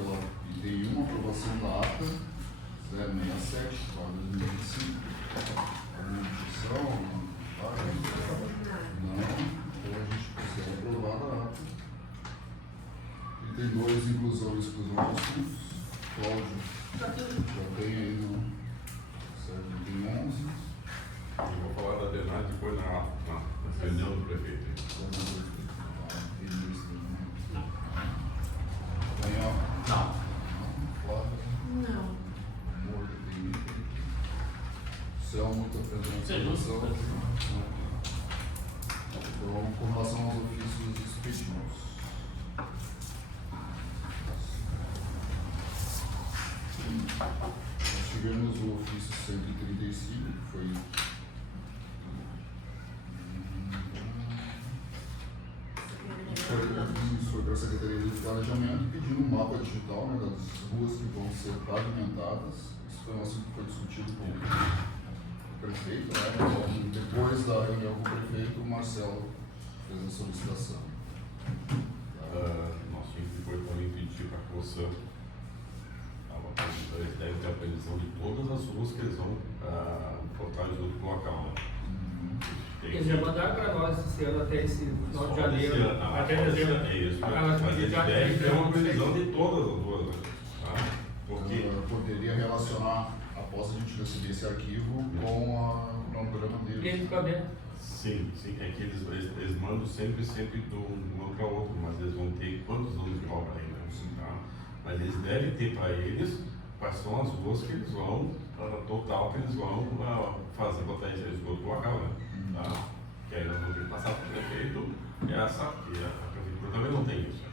pela item 1, aprovação da ata 067, para 2025. Alguma objeção? Não. Então a gente considera aprovada a ata. Item 2, inclusão e exclusão de assuntos. Cláudio, já tem aí no certo, item 11. Eu vou falar da Denade depois na reunião do prefeito. Não. Não. Selma está fazendo a apresentação. Então, com relação aos ofícios expedidos. Nós tivemos o ofício 135, que foi para a Secretaria de Planejamento, pedindo um mapa digital, né, das ruas que vão ser pavimentadas. Isso foi um assunto que foi discutido com o prefeito, né? Então, depois da reunião com o prefeito, o Marcelo fez a solicitação. Nosso depois também pediu para a COSAN, eles devem ter a previsão de todas as ruas que eles vão botar junto com o local. Né? Eles já mandaram para nós esse ano até esse final de janeiro, até dezembro. É isso, mas eles devem ter uma previsão de todas as ruas. Né? Tá? Porque Eu poderia relacionar, após a gente receber esse arquivo, com o cronograma deles. sim, é que eles mandam sempre de um ano para outro, mas eles vão ter quantos anos de obra ainda. Tá? Mas eles devem ter para eles quais são as ruas que eles vão, total que eles vão fazer, botar esse esgoto local, né? Tá? Que aí nós vamos ter que passar para o prefeito, que a prefeitura também não tem isso.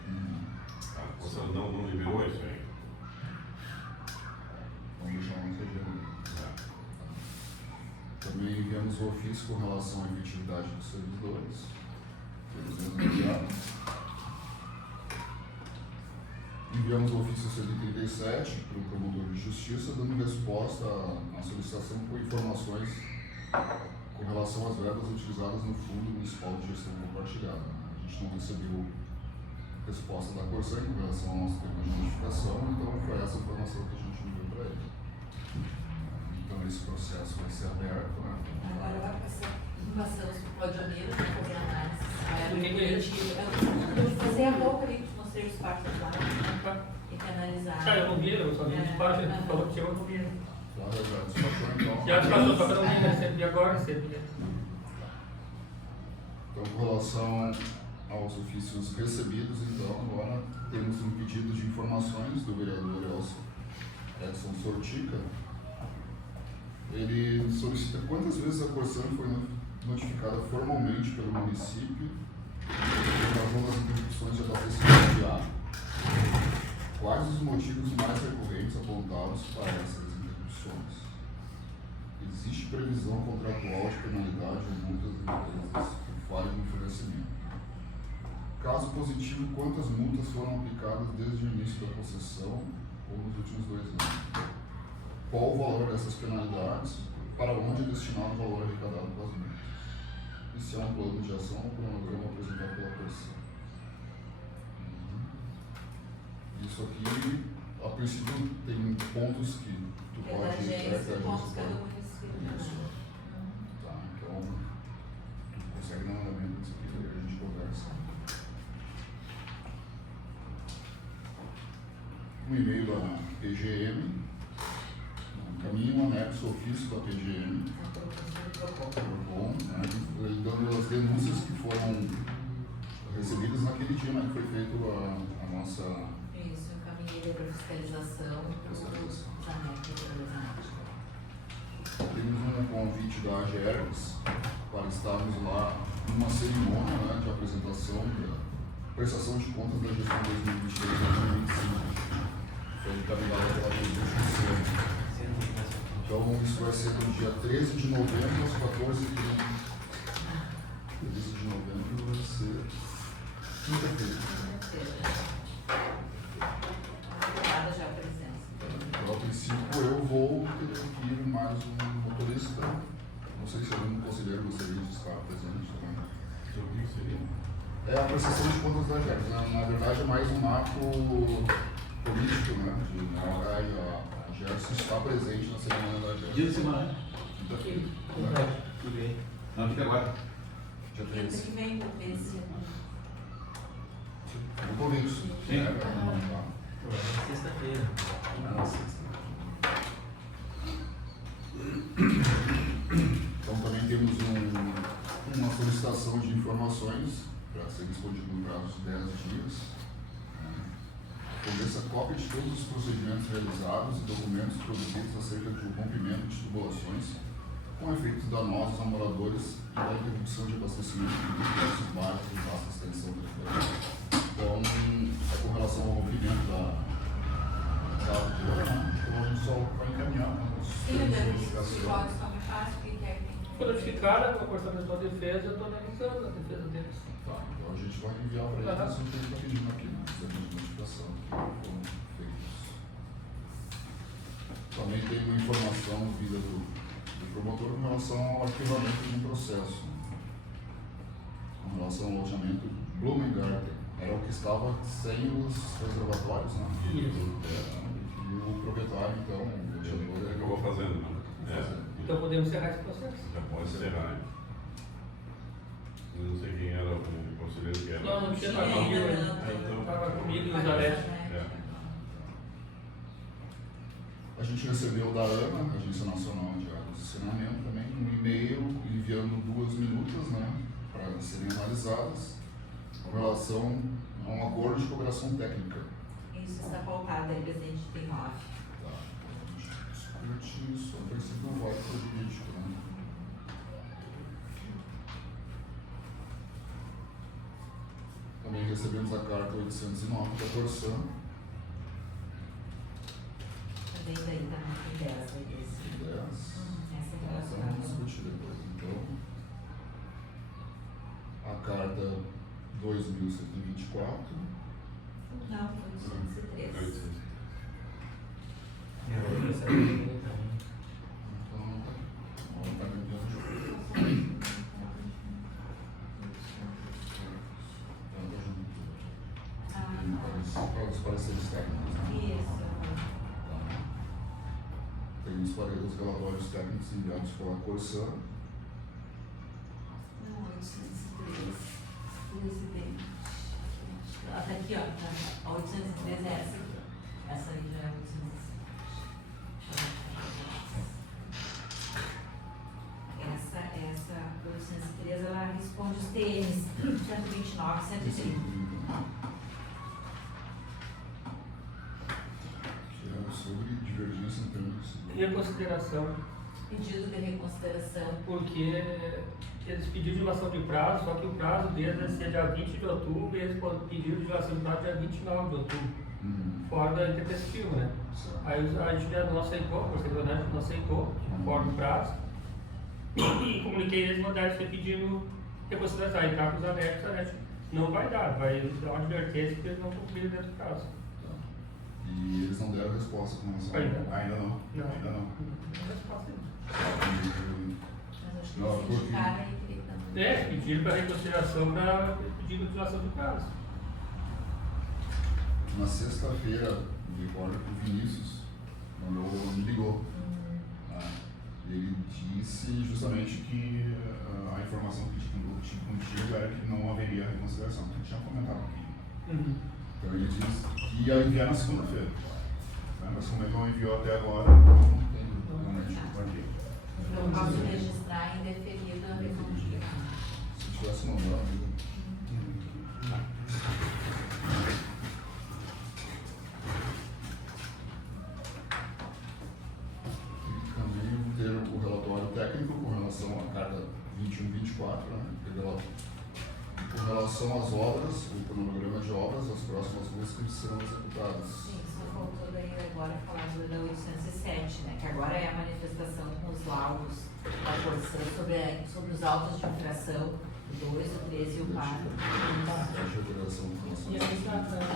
Tá? Você não liberou isso aí. Vamos deixar uma região. Também enviamos o ofício com relação à efetividade dos servidores. Enviamos o ofício 137 para o promotor de justiça, dando resposta à solicitação com informações com relação às verbas utilizadas no Fundo Municipal de Gestão Compartilhada. A gente não recebeu resposta da Corsan com relação ao nosso termo de notificação, então foi essa informação que a gente enviou para ele. Então esse processo vai ser aberto, né? Agora vai passar, passamos para o Cláudio Amiro para fazer análise. Eu fazer a pouco ali, te mostrei os partes lá. Tem que analisar. Eu não vi, eu só vi os partes, ele falou que eu não vi. Já despachou então. Já passou, só que eu não vi, recebi agora, recebi. Então, com relação aos ofícios recebidos, então, agora temos um pedido de informações do vereador Edson Sortica. Ele solicita quantas vezes a Corsan foi notificada formalmente pelo município em razão das interrupções de abastecimento de água. Quais os motivos mais recorrentes apontados para essas interrupções? Existe previsão contratual de penalidade ou multas de empresas por falha no fornecimento? Caso positivo, quantas multas foram aplicadas desde o início da concessão ou nos últimos 2 anos? Qual o valor dessas penalidades? Para onde é destinado o valor arrecadado pelas multas? E se há um plano de ação ou cronograma apresentado pela Corsan? Isso aqui, a princípio, tem pontos que tu pode... pontos que é do município. Isso. Tá, então, tu consegue dar um andamento disso aqui, a gente conversa. Um e-mail da PGM, encaminha um anexo ofício da PGM, dando as denúncias que foram recebidas naquele dia, né, que foi feito a nossa... Isso, eu caminhei para fiscalização e para o Zanetti. Temos um convite da AGERGS para estarmos lá numa cerimônia, né, de apresentação da prestação de contas da gestão 2023-2025. Foi encaminhada pela presidente do Senado. Então, isso vai ser no dia 13 de novembro, às 14h30. 13 de novembro vai ser quinta-feira. Obrigada já a presença. Então, a princípio, eu vou ter que ir mais um motorista. Não sei se algum conselheiro gostaria de estar presente também. O que seria? É a prestação de contas da AGERGS. Na verdade, é mais um marco político, né? A Gerson está presente na cerimônia da Gerson. Dia de semana. Quinta-feira. Tudo bem. Não, fica agora. Dia Quinta 13. que vem, vou ver se. O convite. Sim. Sexta-feira. Na sexta. Então também temos uma solicitação de informações para ser respondido no prazo de 10 dias. Forneça cópia de todos os procedimentos realizados e documentos produzidos acerca do rompimento de tubulações com efeitos danosos a moradores e da interrupção de abastecimento de diversos bairros de vasta extensão territorial. Então, é com relação ao rompimento da autora, né? Então a gente só vai encaminhar os Sim, eu devo termos de se notificação. pode só me faz, o que quer que. Quando notificaram o orçamento da defesa, eu estou analisando a defesa deles. Tá, então a gente vai enviar para eles o que ele está pedindo aqui, né? Os termos de notificação que foram feitos. Também tem uma informação vinda do promotor com relação ao arquivamento de um processo. Com relação ao alojamento Blumengarten. Era o que estava sem os reservatórios, né? E o proprietário, então, o Ele acabou fazendo, né? Então podemos encerrar esse processo. Já pode encerrar, né? Eu não sei quem era o conselheiro que era. Não tinha Sim, comigo, ainda não. então estava comigo e o Pode Zarete. ser, né? É. A gente recebeu da ANA, Agência Nacional de Águas e Saneamento, também um e-mail enviando 2 minutas, né, para serem analisadas com relação a um acordo de cooperação técnica. Isso está pautado aí, presidente, tem 9. Tá? A gente discute isso, a princípio vai para o jurídico, né? Também recebemos a carta 809 da Corsan, Também daí tá muito 10, vai ter esse. 10. Essa é Então, vamos relacionada. discutir depois. Então, a carta 2124. Não, foi 813. Então, ela está ganhando jogo. Ela está junto. Para os pareceres técnicos, né? Isso. Tá. Tem os relatórios técnicos enviados pela Corsan. Não, 803. Presidente. Ah, tá aqui, ó. Tá. A 803 é essa aqui, ó. Essa aí já é 803. Essa 803, ela responde os TNs 129, 130. Que é sobre divergência em termos de Reconsideração, Pedido de reconsideração. porque eles pediram dilação de prazo, só que o prazo deles é ser dia 20 de outubro e eles pediram dilação de prazo dia 29 de outubro, fora da intempestiva, né? Aí a gente já não aceitou, o procedimento não aceitou, fora do prazo, e comuniquei eles, mandaram eles pedindo reconsideração, aí tá com os anexos, não vai dar, vai dar uma advertência que eles não cumpriram dentro do prazo. E eles não deram resposta com relação Ainda. Ainda não. Não. Ainda não. Não resposta ainda. Mas acho que Não, eles indicaram aí que ele também. É, pediram para reconsideração para pedir a dilação do prazo. Na sexta-feira, me recordo que o Vinícius me ligou. Ele disse justamente que a informação que tinha contigo era que não haveria reconsideração, que ele tinha comentado aqui. Então ele disse que ia enviar na segunda-feira. Né? Mas como ele não enviou até agora, não tem realmente o porquê. Eu posso registrar indeferido a reconstrução. Se tivesse mandado, e também ter o relatório técnico com relação à carta 2124, né? Com relação às obras, o cronograma de obras, as próximas ruas que serão executadas. Sim, só faltou daí agora falar da 807, né? Que agora é a manifestação com os laudos da Corsan sobre os autos de infração, o 2, o 13 e o 4. A de operação com relação E a aí já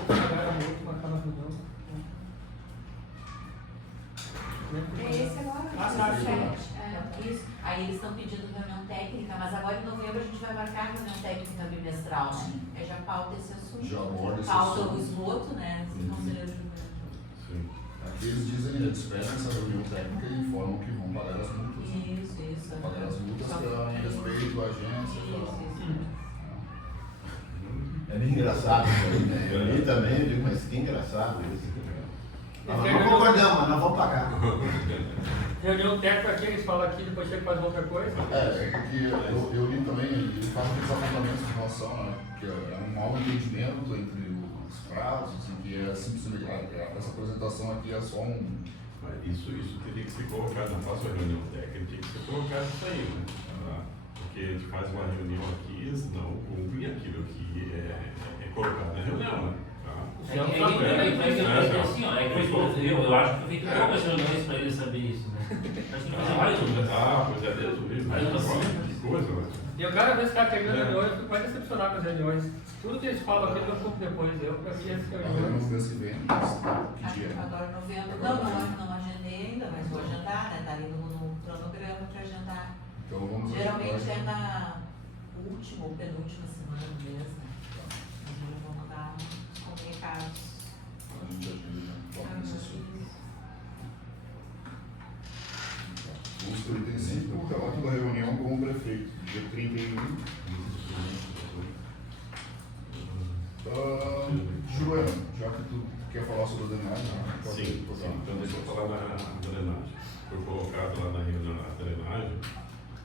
pagaram muito, marcaram a reunião. É esse agora, Ah, tá, 17. É, isso. Aí eles estão pedindo reunião técnica, mas agora em novembro a gente vai marcar a reunião técnica bimestral, né? Sim. Aí já pauta esse assunto. Já aborda esse Pauta assunto. o esgoto, né? Esse Uhum. conselheiro Juventude. Sim. Aqui eles dizem, eles pedem essa reunião técnica e informam que vão pagar as multas. Isso. Vão pagar as multas Só- em respeito à agência. Isso. É bem engraçado isso aí, né? Eu li também, eu digo, mas que engraçado isso. Nós não concordamos, mas nós vamos pagar. Reunião técnica aqui, eles falam aqui, depois chega e faz outra coisa. É que eu li também, ele faz aqueles apontamentos de relação, né, que é um mau entendimento entre os prazos, e que é simplesmente, essa apresentação aqui é só um... Mas isso teria que ser colocado, não faço a reunião técnica, teria que ser colocado isso aí, né? Porque a gente faz uma reunião aqui e eles não cumprem aquilo que é colocado na reunião, né? Eu acho que foi feito poucas reuniões para ele saber isso, né? Acho que fazer mais uma. Pois é, Deus mesmo. Mas assim, Que coisa, né? E eu cada vez que está terminando a reunião, eu fico mais decepcionado com as reuniões. Tudo que eles falam aqui eu cumpro depois. Eu, para mim, essa A reunião. reunião mês que vem, que dia? Agora em novembro, não agendei ainda, mas vou agendar, né? Tá ali no cronograma para agendar. Então vamos... Geralmente é na última ou penúltima semana do mês, né? Mas eu vou mandar os comunicados. A gente agenda, toca nesse assunto. O item 5, o relato da reunião com o prefeito, dia 31. Juliano, já que tu quer falar sobre a drenagem, Sim, então deixa eu falar na drenagem. Foi colocado lá na reunião da drenagem,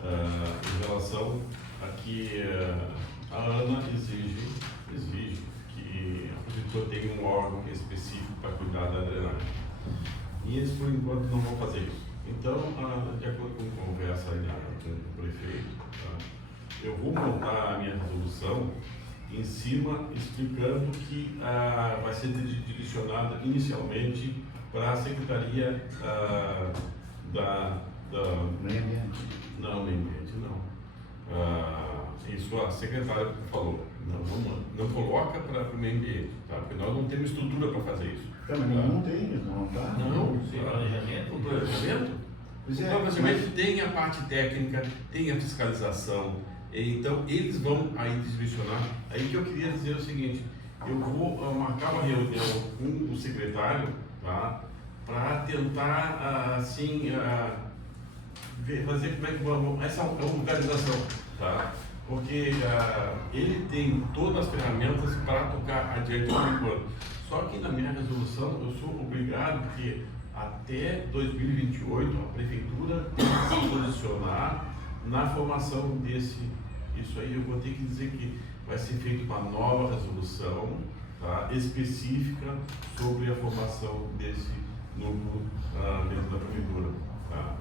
em relação a que a ANA exige que a prefeitura tenha um órgão específico para cuidar da drenagem. E eles, por enquanto, não vão fazer isso. Então, de acordo com a conversa aí com o prefeito, eu vou montar a minha resolução em cima explicando que vai ser direcionada inicialmente para a Secretaria Meio ambiente. Não, meio ambiente não. Isso a secretária falou, não coloca para o meio ambiente, tá? Porque nós não temos estrutura para fazer isso. Mas não tem, não tá? Não, sem planejamento. o planejamento? Pois O é, planejamento tem a parte técnica, tem a fiscalização, então eles vão aí direcionar. Aí que eu queria dizer o seguinte, eu vou marcar uma reunião com o secretário, tá? Para tentar, assim, fazer como é que vamos, essa organização, tá? Porque ele tem todas as ferramentas para tocar adiante por enquanto. Só que na minha resolução eu sou obrigado que até 2028 a prefeitura tem que se posicionar na formação desse. Isso aí eu vou ter que dizer que vai ser feita uma nova resolução, tá, específica sobre a formação desse núcleo dentro da prefeitura. Tá.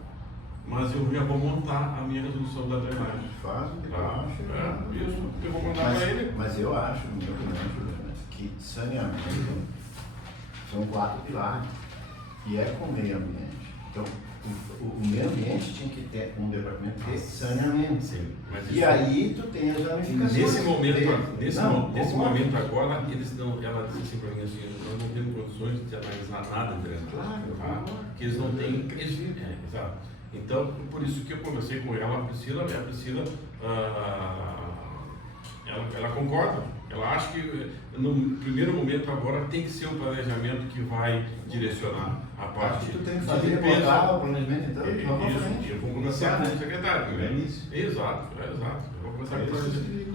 Mas eu já vou montar a minha resolução da drenagem. Faz o que tu Tá? acha. Isso, eu vou mandar para ele. Mas eu acho, no meu opinião, Juliana, que saneamento são 4 pilares. E é com o meio ambiente. Então, o meio ambiente tinha que ter um departamento de saneamento. Sim, mas E isso- aí tu tem as ramificações. Nesse momento, Não, nesse concordo. momento agora, ela disse assim para mim assim, nós não temos condições de analisar nada dentro. Claro, eu Tá? concordo. Porque eles não têm. Exato. Então, por isso que eu conversei com ela, a Priscila, ela concorda. Ela acha que no primeiro momento agora tem que ser o planejamento que vai direcionar a Acho parte que tu tem que de fazer limpeza. botar o planejamento então, vamos pra frente. Isso, eu vou conversar com o secretário. É isso. Exato. Eu vou conversar com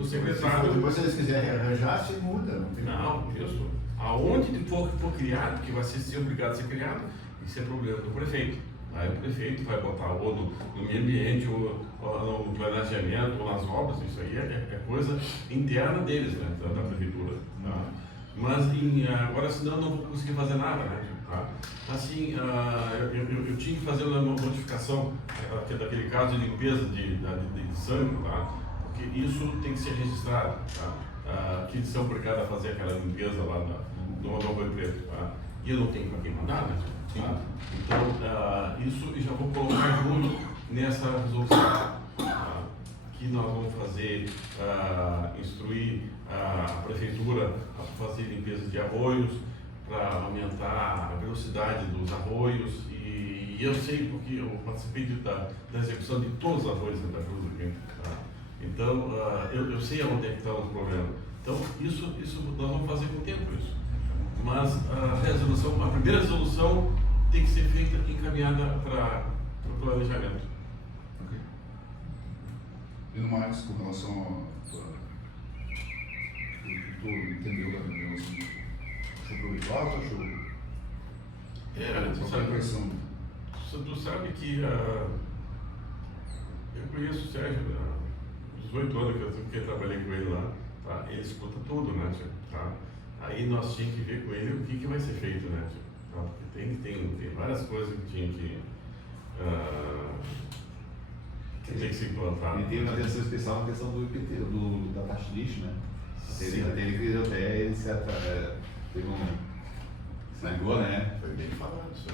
o Se secretário. depois se eles quiserem arranjar, se muda. Não tem Não, isso. Aonde for criado, que vai ser obrigado a ser criado, isso é problema do prefeito. Aí o prefeito vai botar ou no meio ambiente, ou no planejamento, ou nas obras, isso aí é coisa interna deles, né, da prefeitura. Tá? Mas agora senão eu não vou conseguir fazer nada, né? Tá? Assim, eu tinha que fazer uma modificação daquele caso de limpeza de sangue, tá? Porque isso tem que ser registrado, tá? Que eles são obrigados a fazer aquela limpeza lá no Novo Preto, tá? E eu não tenho para quem mandar, né? Tá? Então, isso eu já vou colocar junto nessa resolução, tá? Que nós vamos fazer, instruir a prefeitura a fazer limpeza de arroios, para aumentar a velocidade dos arroios, e eu sei porque eu participei da execução de todos os arroios da Cruz aqui, tá? Então, eu sei onde é que estão os problemas. Então, isso nós vamos fazer com o tempo, isso. mas a primeira resolução tem que ser feita encaminhada para o planejamento. Ok. E no mais, com relação ao que tu entendeu da reunião, assim, achou proveitoso ou achou? Tu Qual foi a sabe, impressão? tu sabe que eu conheço o Sérgio há 18 anos que eu trabalhei com ele lá, tá? Ele escuta tudo, né, tio? Tá? Aí nós tínhamos que ver com ele o que vai ser feito, né, tio? Tá? Porque tem várias coisas que tinha que tem que se implantar. E tem uma atenção especial na questão do IPT, da taxa de lixo, né? Ele teve se ligou, né? Foi bem falado isso.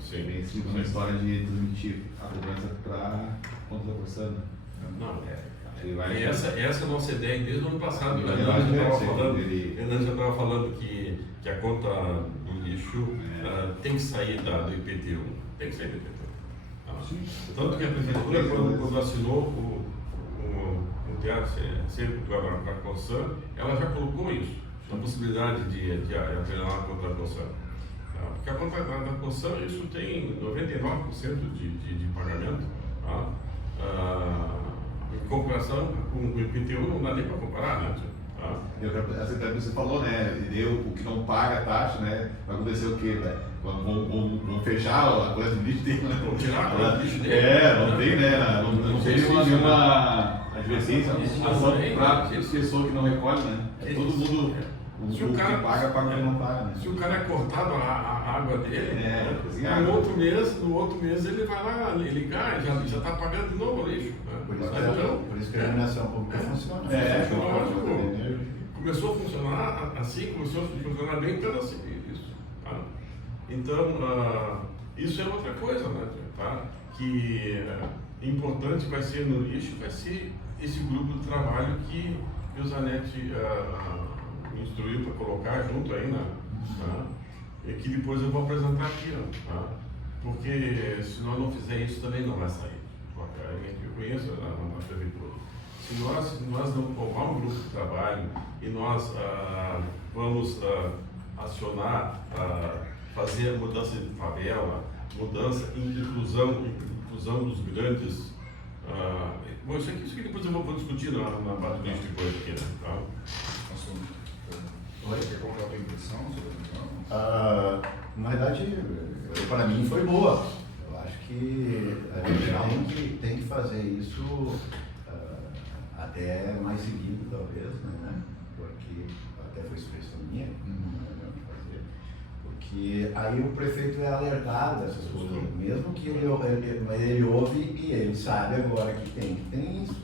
Sim. Bem escrito uma história de transmitir a cobrança para contra a Corsana. Não, Ele vai. e essa é a nossa ideia desde o ano passado. Ele O vai Hernando ele- já estava falando que a conta do lixo tem que sair do IPTU. Tem que sair do IPTU. Tanto que a prefeitura, quando assinou o teatro com a Corsã, ela já colocou isso, a possibilidade de atrelar a conta da Corsã. Porque a conta da Corsã, isso tem 99% de pagamento. Em comparação com o IPTU, não dá nem para comparar, né? Você falou, né? O que não paga a taxa, né? Vai acontecer o quê? Né? Vão fechar a coisa do lixo dele, né? Vão tirar a coisa do lixo dele. Não tem, né? Não tem nenhuma advertência para a pessoa que não recolhe, né? Todo mundo, Se o que cara paga o que não paga, né? Se o cara é cortado a água dele, no outro mês ele vai lá ligar, já está pagando de novo o lixo. Por isso que a iluminação pública funciona. Começou a funcionar assim, começou a funcionar bem pela CIP, isso. Tá? Então, isso é outra coisa, né? Tá? Que importante vai ser no lixo, vai ser esse grupo de trabalho que o Zanetti me instruiu para colocar junto aí, né? Tá? E que depois eu vou apresentar aqui, tá? Porque se nós não fizer isso também não vai sair. Eu conheço na prefeitura. Se nós não formar um grupo de trabalho e nós vamos acionar, fazer a mudança de tabela, mudança em inclusão dos grandes. Bom, isso aqui depois eu vou discutir na base do depois aqui, né? Tá? Qual é a tua impressão sobre a reunião? Na verdade, para mim foi boa. Eu acho que a gente tem que fazer isso até mais seguido, talvez, né? Porque até foi sugestão minha, fazer. Porque aí o prefeito é alertado dessas coisas, mesmo que ele ouve e ele sabe agora que tem isso.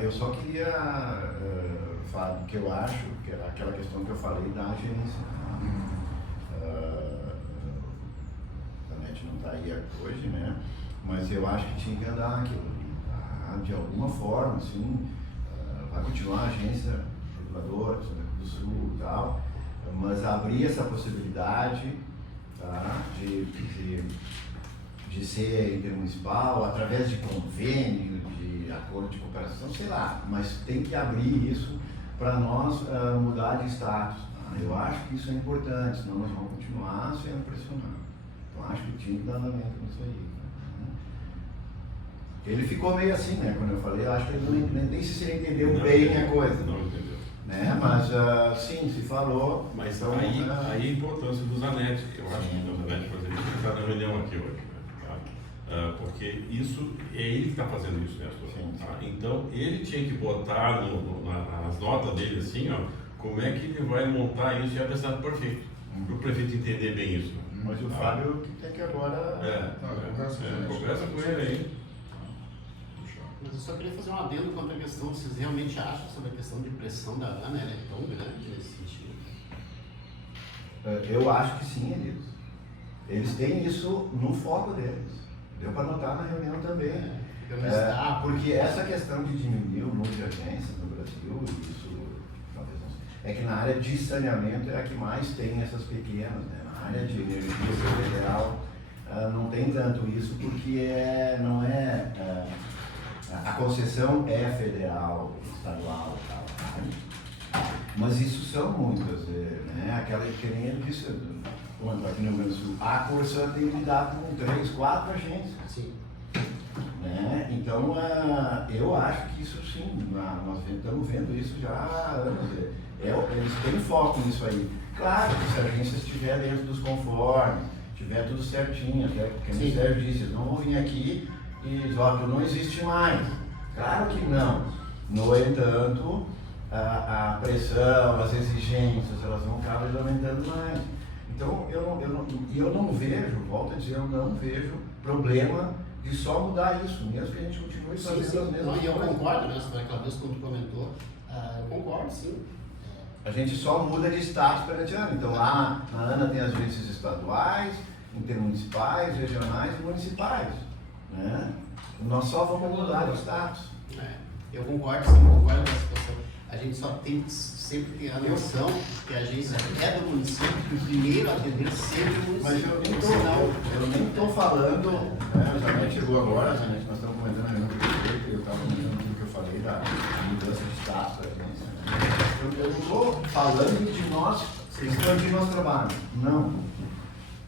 Eu só queria falar que eu acho, que era aquela questão que eu falei da agência. A NET não está aí hoje, né? Mas eu acho que tinha que andar aquilo ali, tá? De alguma forma, assim, vai continuar a agência procuradora, do Sul e tal, mas abrir essa possibilidade, tá? de ser intermunicipal, através de convênio, de acordo de cooperação, sei lá, mas tem que abrir isso para nós mudar de status. Tá? Eu acho que isso é importante, senão nós vamos continuar sendo pressionados. Então acho que tinha que dar andamento nisso aí. Né? Ele ficou meio assim, né? Quando eu falei, eu acho que ele nem se entendeu bem a coisa. Não entendeu. Né? Mas sim, se falou. Mas então, aí a importância do Zanetti, eu acho que o Zanetti, por exemplo, está na reunião aqui hoje. Porque isso é ele que está fazendo isso, né? Tá? Então ele tinha que botar nas notas dele assim, ó, como é que ele vai montar isso e apresentar para o prefeito, para o prefeito entender bem isso. Mas o Fábio que tem que agora. Conversa com ele aí. Mas eu só queria fazer um adendo quanto à questão, vocês realmente acham sobre a questão de pressão da ANA, ela é tão grande nesse sentido? Eu acho que sim, Elias. Eles têm isso no foco deles. Deu para notar na reunião também. Porque essa questão de diminuir o número de agências no Brasil, isso talvez não sei, é que na área de saneamento é a que mais tem essas pequenas, né? Na área de energia federal não tem tanto isso porque não é a concessão é federal, estadual e tal. Mas isso são muitas, né? Aquela que nem ele disse, quando aqui no Rio Grande do Sul, a Corsã tem lidado com 3, 4 agências. Sim. Né? Então, eu acho que isso sim, nós estamos vendo isso já há anos. Eles têm foco nisso aí. Claro, se a agência estiver dentro dos conformes, tiver tudo certinho, até porque o Sérgio disse, eles não vão vir aqui e dizer, ó, não existe mais. Claro que não. No entanto, a pressão, as exigências, elas vão cada vez aumentando mais. Então, eu não vejo, volto a dizer, eu não vejo problema de só mudar isso, mesmo que a gente continue fazendo as mesmas coisas. E eu concordo, né? Aquela vez quando tu comentou, eu concordo, sim. A gente só muda de status perante a Ana. Então lá na Ana tem as agências estaduais, intermunicipais, regionais e municipais. Né? Nós só vamos mudar de status. Eu concordo, sim, concordo com a situação. A gente só tem que sempre ter a noção que a agência é do município, que o primeiro a atender sempre é o município. Mas eu nem estou falando, né, já chegou agora, né, nós estamos comentando a reunião que eu estava comentando aquilo que eu falei da mudança de status da agência. Né? Eu não estou falando de nós expandir nosso trabalho, não.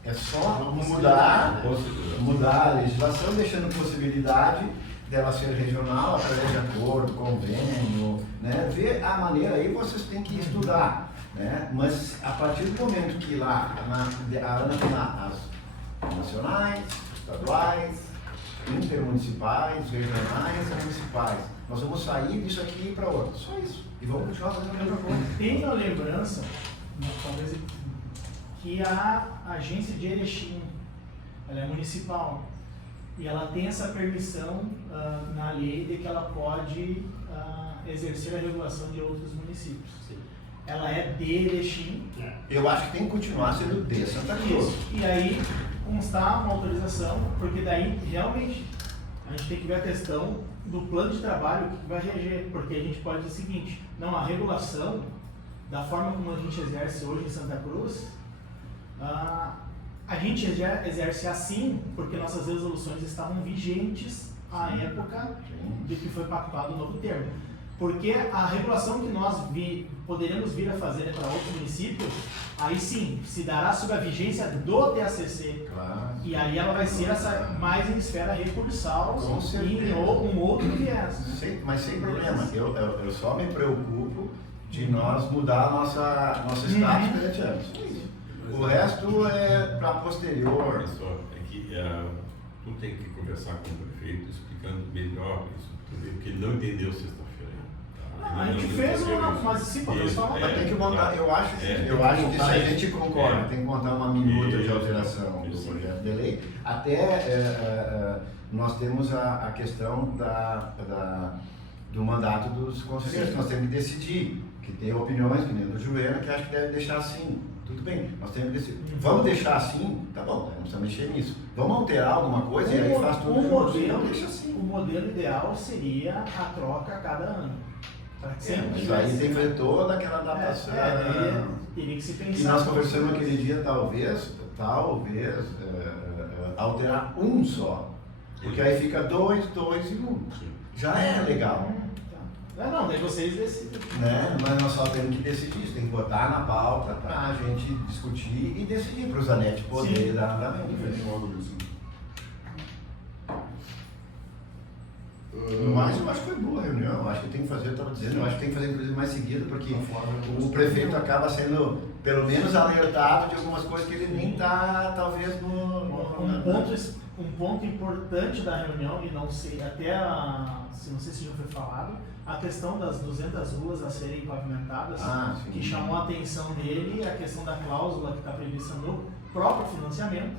É só mudar a legislação, deixando possibilidade dela ser regional, através de acordo, convênio, né? Ver a maneira aí, vocês têm que estudar, né? Mas a partir do momento que lá, a Ana tem lá as nacionais, estaduais, intermunicipais, regionais e municipais, nós vamos sair disso aqui e ir para outro, só isso, e vamos continuar fazendo a mesma coisa. Tenho a lembrança, talvez, que a agência de Erechim, ela é municipal, e ela tem essa permissão na lei de que ela pode exercer a regulação de outros municípios. Sim. Ela é de Erechim. Eu acho que tem que continuar sendo de Santa Cruz. Isso. E aí constar uma autorização, porque daí realmente a gente tem que ver a questão do plano de trabalho que vai reger, porque a gente pode dizer o seguinte, não, a regulação, da forma como a gente exerce hoje em Santa Cruz, a gente já exerce assim porque nossas resoluções estavam vigentes à época de que foi pactuado o novo termo. Porque a regulação que nós poderemos vir a fazer para outro município, aí sim, se dará sob a vigência do TACC. Claro. E aí ela vai ser mais em esfera recursal e em um outro viés. Né? Mas sem problema, eu só me preocupo de nós mudar nosso status perante anos. O resto é para posterior. Olha só, é que tu tem que conversar com o prefeito explicando melhor isso, porque ele não entendeu sexta-feira. Tá? A gente fez mas sim, podemos falar. Mas tem que montar, eu acho que se a gente concorda, tem que montar uma minuta de alteração do projeto de lei. Até nós temos a questão do mandato dos conselheiros, nós temos que decidir, que tem opiniões, que nem do Joelho, que acho que deve deixar assim. Tudo bem, nós temos que decidir. Vamos deixar assim? Tá bom, não precisa mexer nisso. Vamos alterar alguma coisa e aí faz tudo. Deixa assim. O modelo ideal seria a troca a cada ano. Mas aí tem que fazer toda aquela adaptação. Teria que se pensar. E nós conversamos aquele dia, talvez alterar um só. Porque aí fica 2, 2 e 1. Já é legal. Não, daí vocês decidem. Né? Mas nós só temos que decidir isso, tem que botar na pauta para a gente discutir e decidir para o Zanetti poder dar andamento. No mais, eu acho que foi boa a reunião, eu acho que tem que fazer, eu estava dizendo, eu acho que tem que fazer inclusive mais seguida, porque o prefeito acaba sendo, pelo menos, alertado de algumas coisas que ele nem está, talvez, Um ponto importante da reunião, e não sei, não sei se já foi falado, a questão das 200 ruas a serem pavimentadas, que chamou a atenção dele, a questão da cláusula que está prevista no próprio financiamento,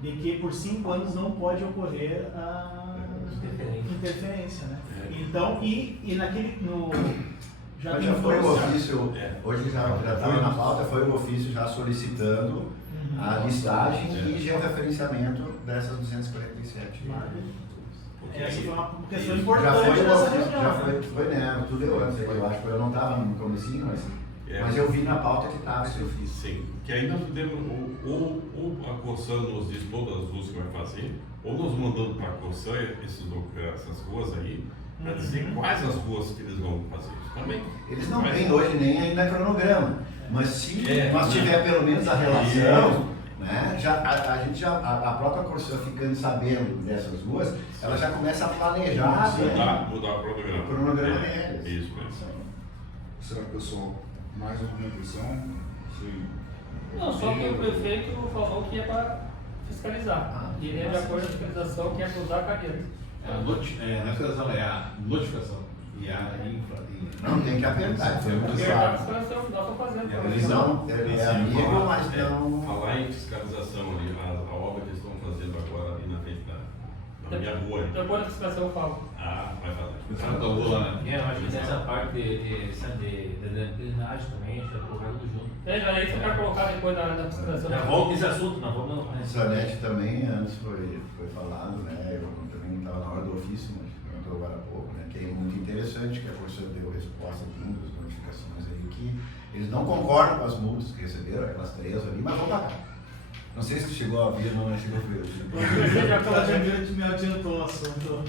de que por 5 anos não pode ocorrer interferência, né? Então, e naquele, já foi o ofício, hoje já estava na pauta, foi o ofício já solicitando a listagem e georreferenciamento dessas 247. Essa foi uma questão importante dessa reunião. Já foi, né? Tudo eu antes, eu acho que eu não estava no comecinho, mas eu vi na pauta que estava esse ofício. Sim, que aí nós podemos, ou a Corsã nos diz todas as ruas que vai fazer, ou nós mandando para a Corsã essas ruas aí, para dizer quais as ruas que eles vão fazer. Também. Eles não têm hoje nem ainda cronograma, mas se nós né? tiver pelo menos a relação, né, a própria Corsã ficando sabendo dessas ruas, ela já começa a planejar Mudar o cronograma. o cronograma deles. Isso mesmo. Será que, pessoal, mais alguma questão? Sim. Não, só que o prefeito falou que é para fiscalizar. E ele é de acordo com a fiscalização que é para usar a caneta. Na fiscalização é a notificação e a Não, tem que apertar, foi muito Verdade, a claro. fiscalização que nós estamos fazendo. Eles não, ele é amigo, mas não... Falar em fiscalização ali, a obra que eles estão fazendo agora ali na frente da minha rua. Depois da fiscalização eu falo. Vai fazer. o cara da rua lá, né? Eu acho que nessa parte de drenagem também, a gente vai colocar tudo junto. Já isso vai colocar depois da fiscalização. Já volta esse assunto, nós vamos. A Zanete também, antes foi falado, né, eu também estava na hora do ofício, mas comentou agora há pouco, né, que é muito interessante que a Corsã deu resposta de uma das notificações aí, que eles não concordam com as multas que receberam, aquelas 3 ali, mas vão pagar. Não sei se chegou a vir, não chegou a ver. Me adiantou o assunto.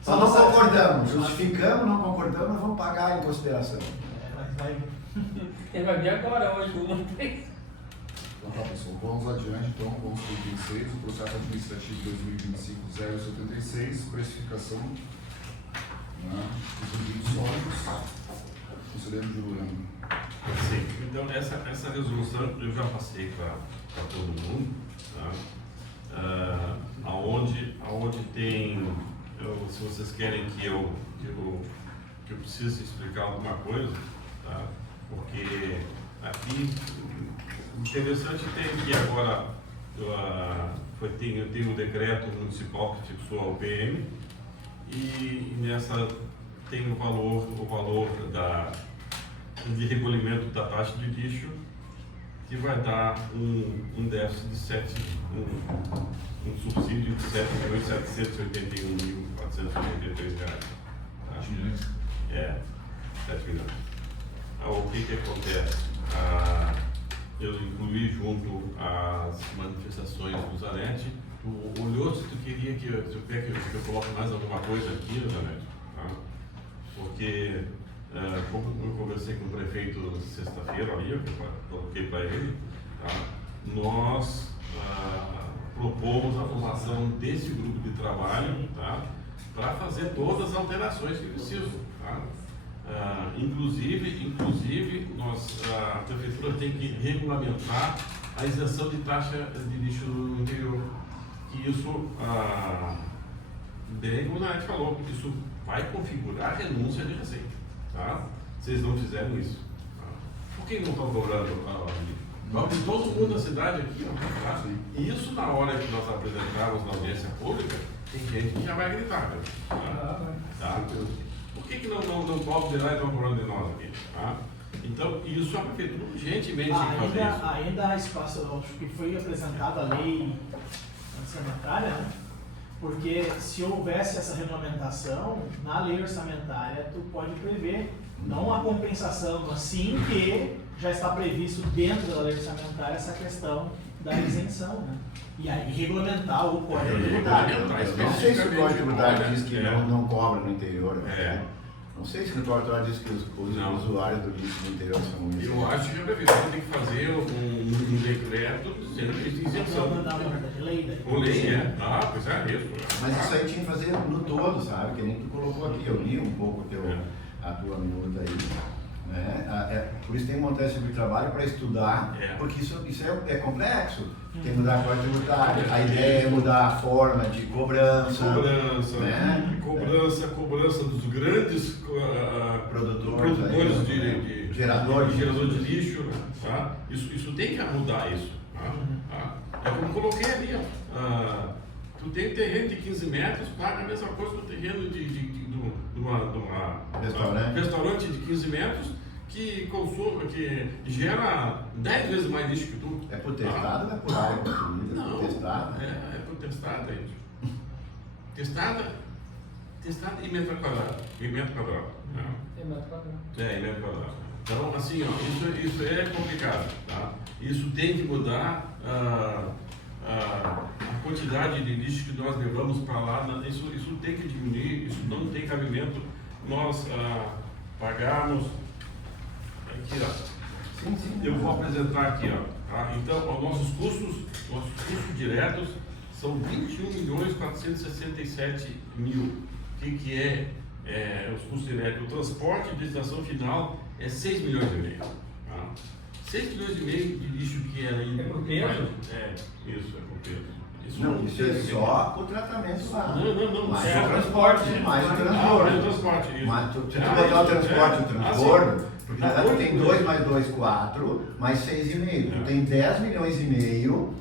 Só não concordamos, justificamos, não concordamos, mas vamos pagar em consideração. Ele vai vir agora, hoje, uma vez. Então tá, pessoal, vamos adiante, então, vamos para o 26, o processo administrativo 2025-076, precificação, né, dos resíduos sólidos, conselheiro Juliano. Sim, então essa resolução eu já passei para todo mundo, tá? Aonde tem, se vocês querem que eu precise explicar alguma coisa, tá? Porque aqui, interessante tem que agora tem um decreto municipal que fixou a UPM e nessa tem o valor de recolhimento da taxa de lixo que vai dar um déficit de um subsídio de R$ 7.781.483. Tá? 7 milhões? 7 milhões. O que acontece? Eu incluí junto as manifestações do Zanete. Tu olhou se tu queria que eu coloque mais alguma coisa aqui, Zanete? Tá? Porque como eu conversei com o prefeito sexta-feira ali, eu coloquei para ele, tá? Nós propomos a formação desse grupo de trabalho, tá? Para fazer todas as alterações que precisam. Tá? Inclusive a prefeitura tem que regulamentar a isenção de taxa de lixo no interior. Que isso, bem como a gente falou, isso vai configurar a renúncia de receita. Tá? Vocês não fizeram isso. Tá? Por que não estão cobrando de todo mundo da cidade aqui? Tá? E isso na hora que nós apresentarmos na audiência pública, tem gente que já vai gritar. Né? Tá? Por que não cobram de lá e estão cobrando de nós aqui? Tá? Então, isso a prefeitura urgentemente tem que fazer isso. Ainda há espaço, eu acho que foi apresentada a lei orçamentária, né? Porque se houvesse essa regulamentação, na lei orçamentária tu pode prever, não a compensação, mas sim que já está previsto dentro da lei orçamentária essa questão da isenção, né? E aí regulamentar o código tributário. Não sei se o código tributário diz que não cobra no interior. Né? Não sei se o código tributário diz que os usuários do lixo no interior são muito. Eu acho que a prefeitura tem que fazer um decreto de isenção. Com lei, pois é isso. Mas isso aí tinha que fazer no todo, sabe? Que nem tu colocou aqui, eu li um pouco a tua minuta aí. Né? Por isso tem que montar esse grupo de trabalho para estudar, porque isso é complexo. Tem que mudar a código tributário, a ideia é mudar a forma de cobrança. Né? Cobrança dos grandes produtores de gerador de lixo. Tá? Isso tem que mudar isso. Tá? É como eu coloquei ali. Tu tem terreno de 15 metros, paga a mesma coisa do terreno de restaurante de 15 metros que consome, que gera 10 vezes mais lixo que tu. É por testado ou é por área consumida? Não, por testado? É por testada, gente. Testada em metro quadrado. Em metro quadrado. Em metro quadrado. Em metro quadrado. Então, assim, ó, isso é complicado. Tá? Isso tem que mudar. a quantidade de lixo que nós levamos para lá, isso tem que diminuir, isso não tem cabimento nós pagarmos. Aqui, ó. Eu vou apresentar aqui, ó. Tá? Então, os nossos custos diretos são 21.467.000. O que é os custos diretos? O transporte de destinação final é 6 milhões e meio. Tá? 6 milhões e meio de lixo que era aí. É por peso? Isso, é por peso. Não, isso é só o tratamento lá. Não. Mais É o transporte, mais o O transbordo. transporte, isso. Mas se tu botar o transporte e o transbordo, porque Ah, tu tem 2 mais 2, 4, mais 6,5. Tu tem 10 milhões e meio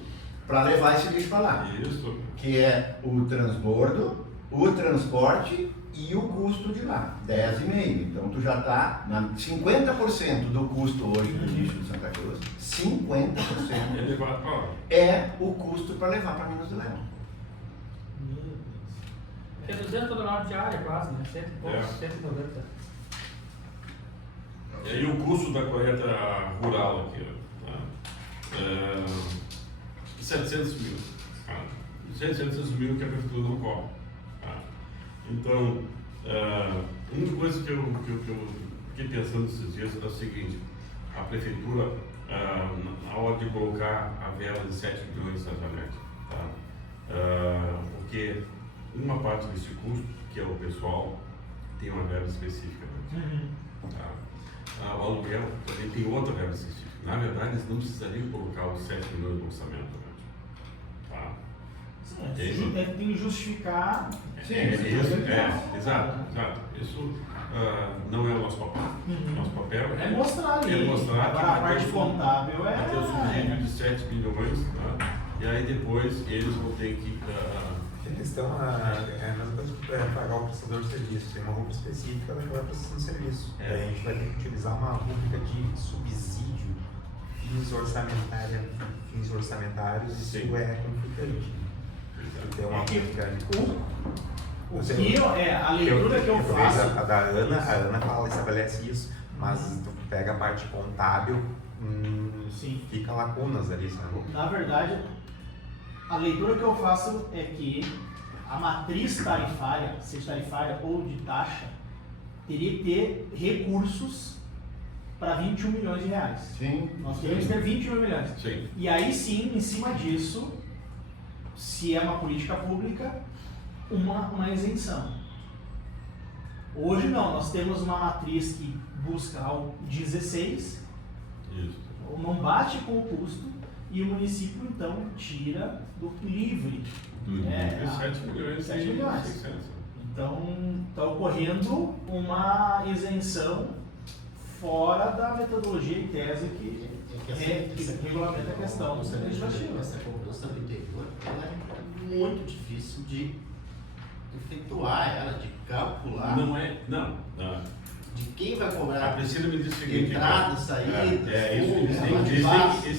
para levar esse lixo para lá. Isso. Que é o transbordo, o transporte e o custo de lá, 10,5. Então tu já está na 50% do custo hoje do lixo de Santa Cruz, 50% É levado para lá. é o custo para levar para Minas do Leste. É 200 toneladas de área quase, né? 100 e poucos, 190. E aí o custo da coleta rural aqui, ó, tá? 700 mil. Tá? 700 mil que a prefeitura não cobre. Tá? Então, uma coisa que eu fiquei pensando esses dias é o seguinte: a prefeitura, na hora de colocar a verba de 7 milhões de tratamento, tá? Porque uma parte desse custo, que é o pessoal, tem uma verba específica. Tá? O aluguel também tem outra verba específica. Na verdade, eles não precisariam colocar os 7 milhões no orçamento. Tá? Tem que justificar. Exato. Isso não é o nosso papel. Nosso papel É mostrar ali. É mostrar Agora a parte contábil vai ter o subsídio de 7 milhões, tá? E aí depois eles vão ter que. A questão é a mesma coisa que pagar o prestador de serviço, tem uma rubrica específica daquela prestação de serviço. Aí a gente vai ter que utilizar uma rubrica de subsídio, fins orçamentários, isso Sim. é conflitante. Tem uma rubrica ali. A leitura que eu faço. A Ana fala, estabelece isso, mas tu pega a parte contábil, Sim. fica lacunas ali, sabe? Na verdade, a leitura que eu faço é que a matriz tarifária, seja tarifária ou de taxa, teria que ter recursos para 21 milhões de reais. Sim. Nós teríamos que ter 21 milhões. Sim. E aí sim, em cima disso, se é uma política pública, uma isenção. Hoje não, nós temos uma matriz que busca ao 16, Isso. não bate com o custo, e o município então tira do livre. Do 7 milhões. 7 milhões. 600. Então está ocorrendo uma isenção fora da metodologia e tese que regulamenta a questão legislativa. Essa cobrança do interior ela é muito difícil de efetuar ela, de calcular. Não é. Não. De quem vai A cobrar Priscila me disse o seguinte: entrada, saída, isso, eles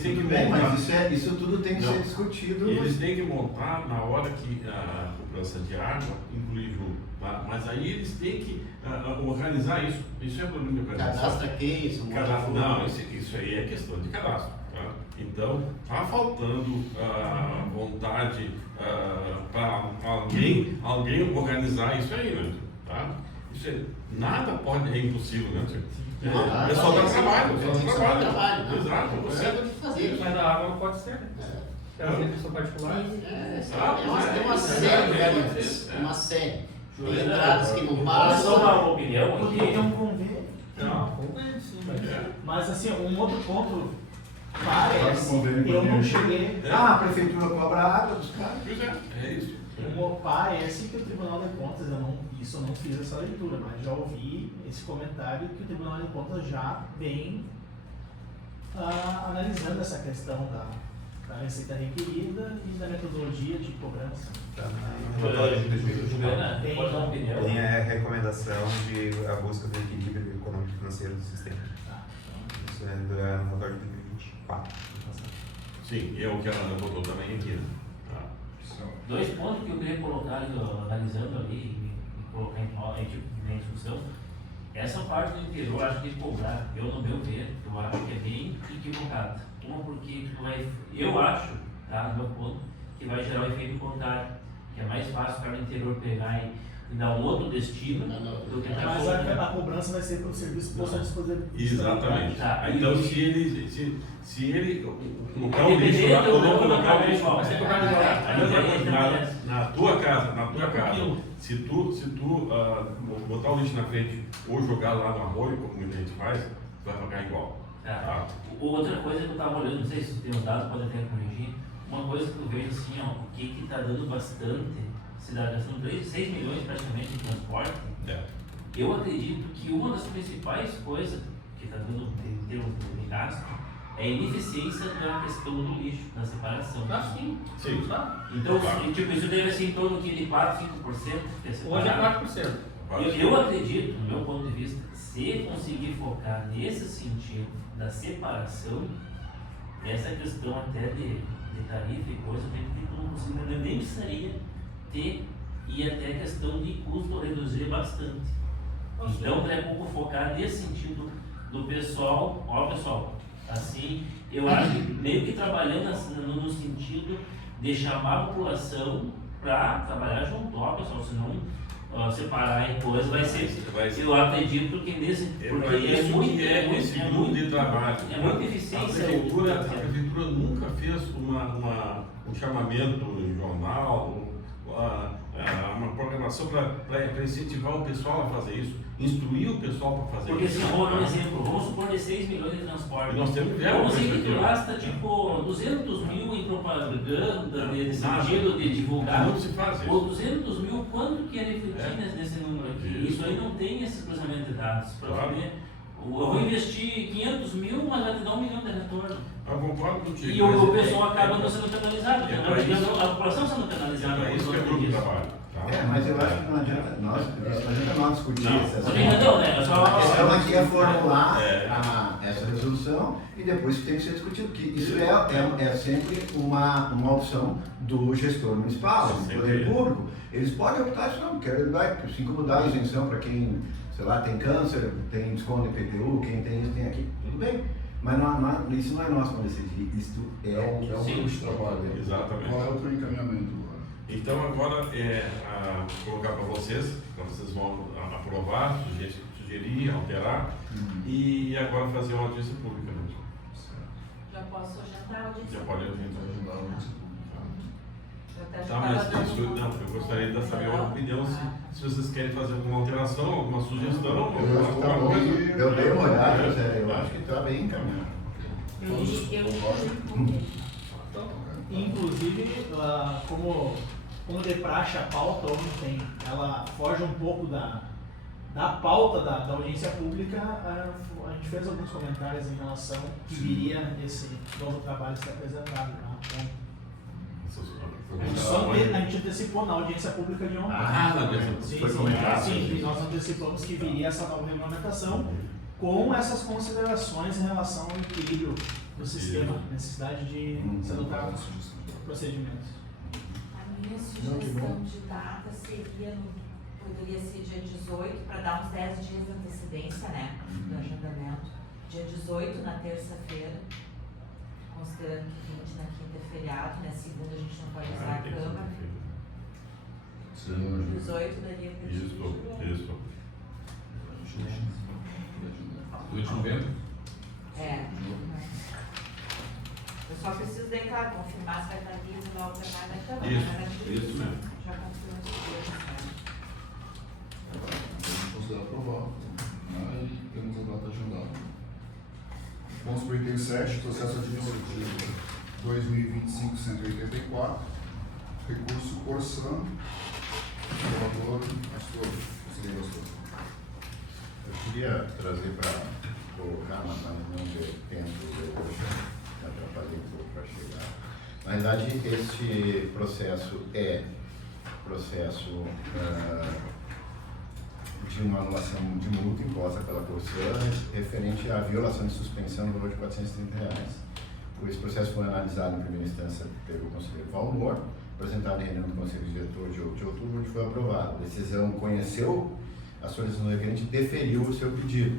têm que Tudo bem, montar. mas isso tudo tem que ser discutido. Eles têm que montar na hora que a cobrança de água inclui junto. Tá? Mas aí eles têm que organizar isso. Isso é problema de organização. cadastra quem, isso Cadastro, não, isso aí é questão de cadastro. Tá? Então, está faltando vontade para alguém organizar isso aí, né? Tá? Isso nada é impossível, né? O pessoal dá trabalho, né? Exato. Você tem que fazer. Mas a água não pode ser, né? É uma pessoa particular. Tem uma série de variantes. Uma série. Tem entradas que não Posso passam. dar uma opinião aqui? Então convém. Não, convém sim, mas... Mas assim, um outro ponto Faz parece, convênio com eu não quem? cheguei. A prefeitura cobra a água dos caras. Pois é isso. Parece que o Tribunal de Contas, eu não fiz essa leitura, mas já ouvi esse comentário que o Tribunal de Contas já vem analisando essa questão da receita requerida e da metodologia de cobrança. No relatório de 2021. Juliana, Tem, pode dar uma opinião? Tem a recomendação de a busca do equilíbrio econômico e financeiro do sistema. Tá, Isso é no relatório de 2024. Sim, é o que ela botou também aqui, né? Tá. 2 pontos que eu queria colocar, analisando ali e colocar em discussão. Essa parte do interior, eu acho que cobrar, no meu ver, eu acho que é bem equivocado. Uma porque eu acho, tá, no meu ponto, que vai gerar o efeito contrário, que é mais fácil o cara do interior pegar e dar um outro destino do que Mas a cobrança vai ser pelo serviço posto à disposição. Exatamente. Tá. Então, se ele colocar o lixo lá ou não colocar o lixo, vai ser cobrado igual. na tua casa, se tu botar o lixo na frente ou jogar lá no arroio, como muita gente faz, tu vai pagar igual. Tá. Outra coisa que eu estava olhando, não sei se tem os dados, pode até corrigir, uma coisa que eu vejo assim, ó, o que está dando bastante, cidade gastando 6 milhões praticamente em transporte, eu acredito que uma das principais coisas que está dando em termos de gasto é a ineficiência da questão do lixo, da separação. Sim. Então, tipo, isso deve ser em torno de 4, 5% que é Hoje é separado. 4%. Eu acredito, do meu ponto de vista, se conseguir focar nesse sentido da separação, essa questão até de tarifa e coisa, eu acredito que não conseguiria, nem precisaria ter, e até a questão de custo reduzir bastante. Então, é pouco focar nesse sentido do pessoal, assim, eu acho que meio que trabalhando assim, no sentido de chamar a população para trabalhar junto, pessoal, senão separar em coisas vai ser, eu acredito que nesse, porque esse grupo de trabalho. É muita eficiência. A prefeitura nunca fez um chamamento em jornal, uma programação para incentivar o pessoal a fazer isso, instruir o pessoal para fazer porque, isso. Porque, vou dar um exemplo, vamos supor de 6 milhões de transporte. Nós temos vamos dizer que tu gasta tipo 200 mil em propaganda, nesse sentido de divulgar. Não se faz isso. Ou 200 mil, quanto que é refletir nesse número aqui? Isso aí não tem esse cruzamento de dados. Claro. Eu vou investir 500 mil, mas vai te dar 1 milhão de retorno. Eu concordo contigo. E o pessoal acaba não sendo penalizado, a população sendo penalizada. É isso que é grupo de trabalho. Mas eu acho que não adianta nós discutir essas coisas. A questão aqui é formular essa resolução e depois tem que ser discutido, porque isso é sempre uma opção do gestor municipal, do poder público. Eles podem optar, se não, quero assim como dar isenção para quem, sei lá, tem câncer, tem desconto em IPTU, quem tem isso, tem aqui, tudo bem. Mas isso não é nosso para decidir, isso é um grupo de trabalho. Exatamente. Qual é o teu encaminhamento? Então agora colocar para vocês vão aprovar, sugerir, alterar e agora fazer uma audiência pública. Né? Já posso agendar a audiência? Já pode agendar a audiência pública. Tá, mas eu gostaria de saber a opinião se vocês querem fazer alguma alteração, alguma sugestão. Eu dei uma olhada, eu acho que está bem encaminhado. Inclusive, como de praxe a pauta ontem, ela foge um pouco da pauta da audiência pública, a gente fez alguns comentários em relação que viria esse novo trabalho ser apresentado. A gente antecipou na audiência pública de ontem. Sim, nós antecipamos que viria essa nova regulamentação com essas considerações em relação ao equilíbrio do sistema, necessidade de se adotar procedimentos. A minha sugestão de data poderia ser dia 18, para dar uns 10 dias de antecedência, né, do agendamento. Dia 18, na terça-feira, considerando que 20 na quinta é feriado, né, segunda a gente não pode usar a Câmara. 18 daria para Isso. 2 de novembro? Eu só preciso declarar, confirmar se vai estar vivo ou não alternar na Câmara. Isso mesmo. Já confirmo os dias. Vamos considerar aprovado. E temos a data agendada. Vamos para o item 7, processo administrativo 2025-184, recurso Corsan, relator Astor. Eu queria trazer para colocar, mas não deu tempo, me atrapalhei um pouco para chegar. Na verdade, este processo é processo de uma anulação de multa imposta pela Corsan referente à violação de suspensão no valor de R$430. Esse processo foi analisado em primeira instância pelo conselheiro Valmor, apresentado em reunião do Conselho Diretor de 8 de outubro, onde foi aprovado. A decisão conheceu a solicitação do requerente e deferiu o seu pedido,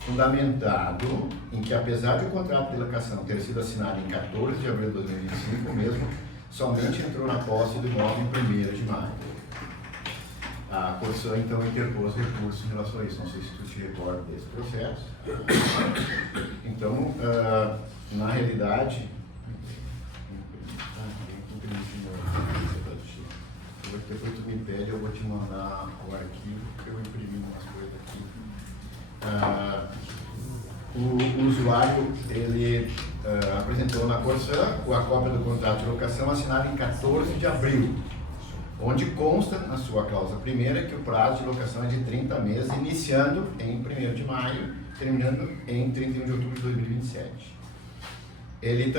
fundamentado em que, apesar de o contrato de locação ter sido assinado em 14 de abril de 2025, o mesmo somente entrou na posse do imóvel em 1º de maio. A Corsã, então, interpôs recurso em relação a isso. Não sei se tu te recorda desse processo. Então, na realidade, depois tu me pede, eu vou te mandar o arquivo, que eu imprimi umas coisas aqui. O usuário, ele apresentou na Corsã a cópia do contrato de locação assinado em 14 de abril, onde consta na sua cláusula primeira que o prazo de locação é de 30 meses, iniciando em 1º de maio, terminando em 31 de outubro de 2027. Ele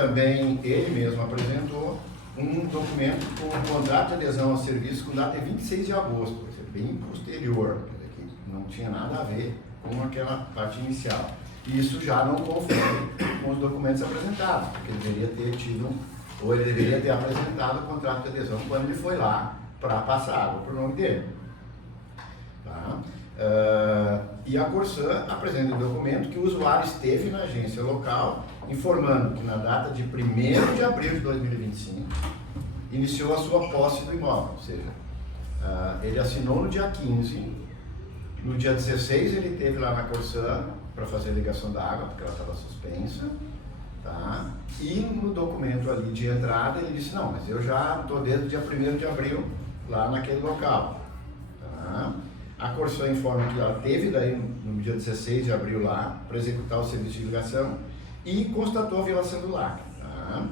mesmo apresentou um documento com um contrato de adesão ao serviço com data de 26 de agosto, isso é bem posterior, que não tinha nada a ver com aquela parte inicial. E isso já não confere com os documentos apresentados, porque ele deveria ter tido, ou ele deveria ter apresentado o contrato de adesão quando ele foi lá para passar água para o nome dele. Tá? E a Corsã apresenta um documento que o usuário esteve na agência local, informando que na data de 1º de abril de 2025, iniciou a sua posse do imóvel, ou seja, ele assinou no dia 15, no dia 16 ele esteve lá na Corsã para fazer a ligação da água, porque ela estava suspensa, tá? E no documento ali de entrada ele disse, não, mas eu já estou desde o dia 1º de abril lá naquele local. Tá? A Corsã informa que ela teve daí no dia 16 de abril lá para executar o serviço de ligação e constatou a violação do LAC. Tá?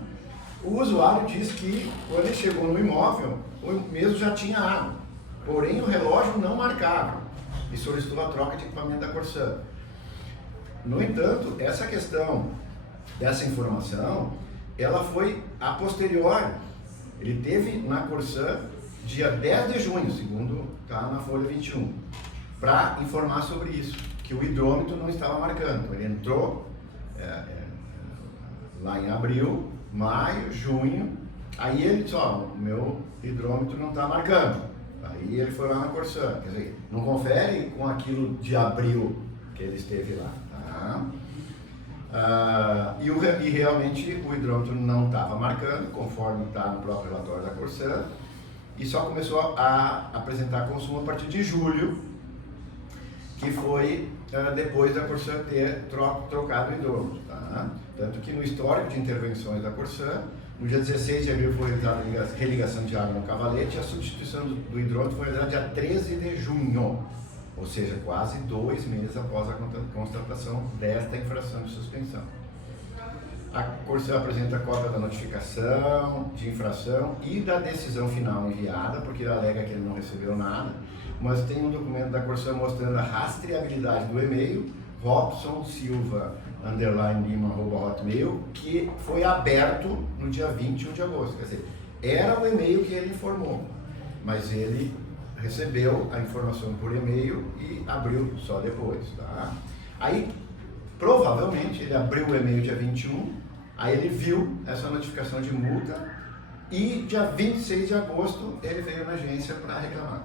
O usuário diz que quando ele chegou no imóvel, o mesmo já tinha água, porém o relógio não marcava e solicitou a troca de equipamento da Corsã. No entanto, essa questão dessa informação, ela foi a posteriori. Ele teve na Corsã dia 10 de junho, segundo está na folha 21, para informar sobre isso, que o hidrômetro não estava marcando. Ele entrou lá em abril, maio, junho, aí ele disse, ó, o meu hidrômetro não está marcando. Aí ele foi lá na Corsã, quer dizer, não confere com aquilo de abril que ele esteve lá. Tá? E realmente o hidrômetro não estava marcando, conforme está no próprio relatório da Corsã, e só começou a apresentar consumo a partir de julho, que foi depois da Corsã ter trocado o hidrômetro. Tá? Tanto que no histórico de intervenções da Corsã, no dia 16 de abril foi realizada a religação de água no cavalete e a substituição do hidrômetro foi realizada dia 13 de junho, ou seja, quase 2 meses após a constatação desta infração de suspensão. A Corsã apresenta a cópia da notificação de infração e da decisão final enviada, porque ele alega que ele não recebeu nada, mas tem um documento da Corsã mostrando a rastreabilidade do e-mail, robson_lima@hotmail, que foi aberto no dia 21 de agosto. Quer dizer, era o e-mail que ele informou, mas ele recebeu a informação por e-mail e abriu só depois. Tá? Aí, provavelmente, ele abriu o e-mail dia 21, aí ele viu essa notificação de multa e dia 26 de agosto ele veio na agência para reclamar.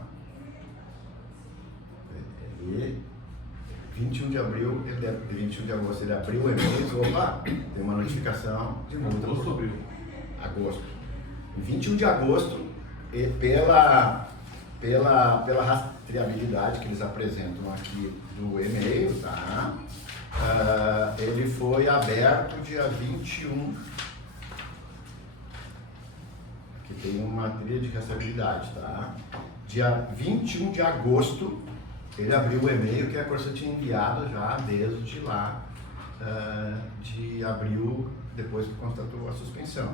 E 21 de abril, 21 de agosto ele abriu o e-mail e disse, opa, tem uma notificação de multa. Agosto ou abril? Agosto. Em 21 de agosto, pela rastreabilidade que eles apresentam aqui do e-mail, tá? Ele foi aberto dia 21, que tem uma trilha de rastreabilidade, tá? Dia 21 de agosto, ele abriu o e-mail que a Corsã tinha enviado já desde lá, de abril, depois que constatou a suspensão.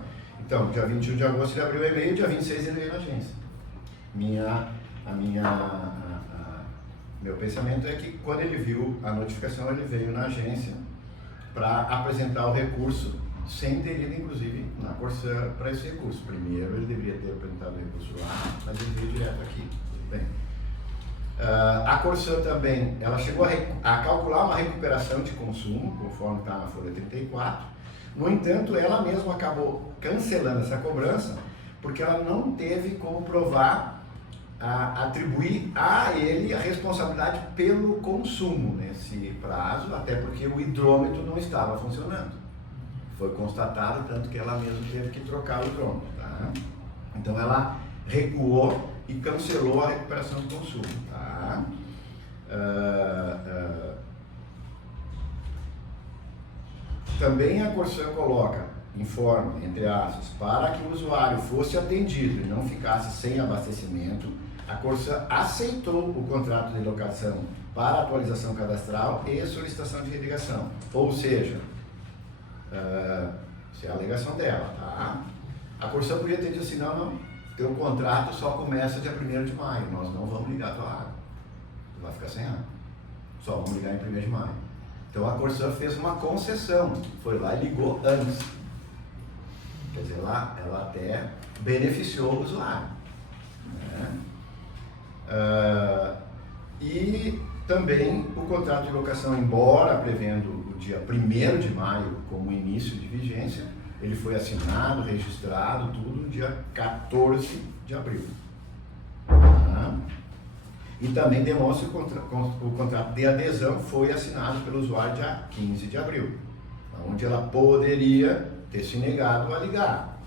Então, dia 21 de agosto ele abriu o e-mail, dia 26 ele veio na agência. Meu pensamento é que quando ele viu a notificação, ele veio na agência para apresentar o recurso, sem ter ido, inclusive, na Corsã para esse recurso. Primeiro, ele deveria ter apresentado o recurso lá, mas ele veio direto aqui. Tudo bem. A Corsã também, ela chegou a calcular uma recuperação de consumo, conforme está na folha 34. No entanto, ela mesma acabou cancelando essa cobrança, porque ela não teve como provar, atribuir a ele a responsabilidade pelo consumo nesse prazo, até porque o hidrômetro não estava funcionando. Foi constatado, tanto que ela mesma teve que trocar o hidrômetro. Tá? Então ela recuou e cancelou a recuperação do consumo. Tá? Também a Corsã informa, entre aspas, para que o usuário fosse atendido e não ficasse sem abastecimento, a Corsã aceitou o contrato de locação para atualização cadastral e solicitação de irrigação. Ou seja, isso é a alegação dela, tá? A Corsã podia ter dito assim, não, teu contrato só começa dia 1º de maio, nós não vamos ligar a tua água, tu vai ficar sem água, só vamos ligar em 1º de maio. Então a Corsã fez uma concessão, foi lá e ligou antes. Quer dizer, ela até beneficiou o usuário. Né? E também o contrato de locação, embora prevendo o dia 1º de maio como início de vigência, ele foi assinado, registrado, tudo no dia 14 de abril. Tá? E também demonstra que o contrato de adesão foi assinado pelo usuário dia 15 de abril, onde ela poderia ter se negado a ligar.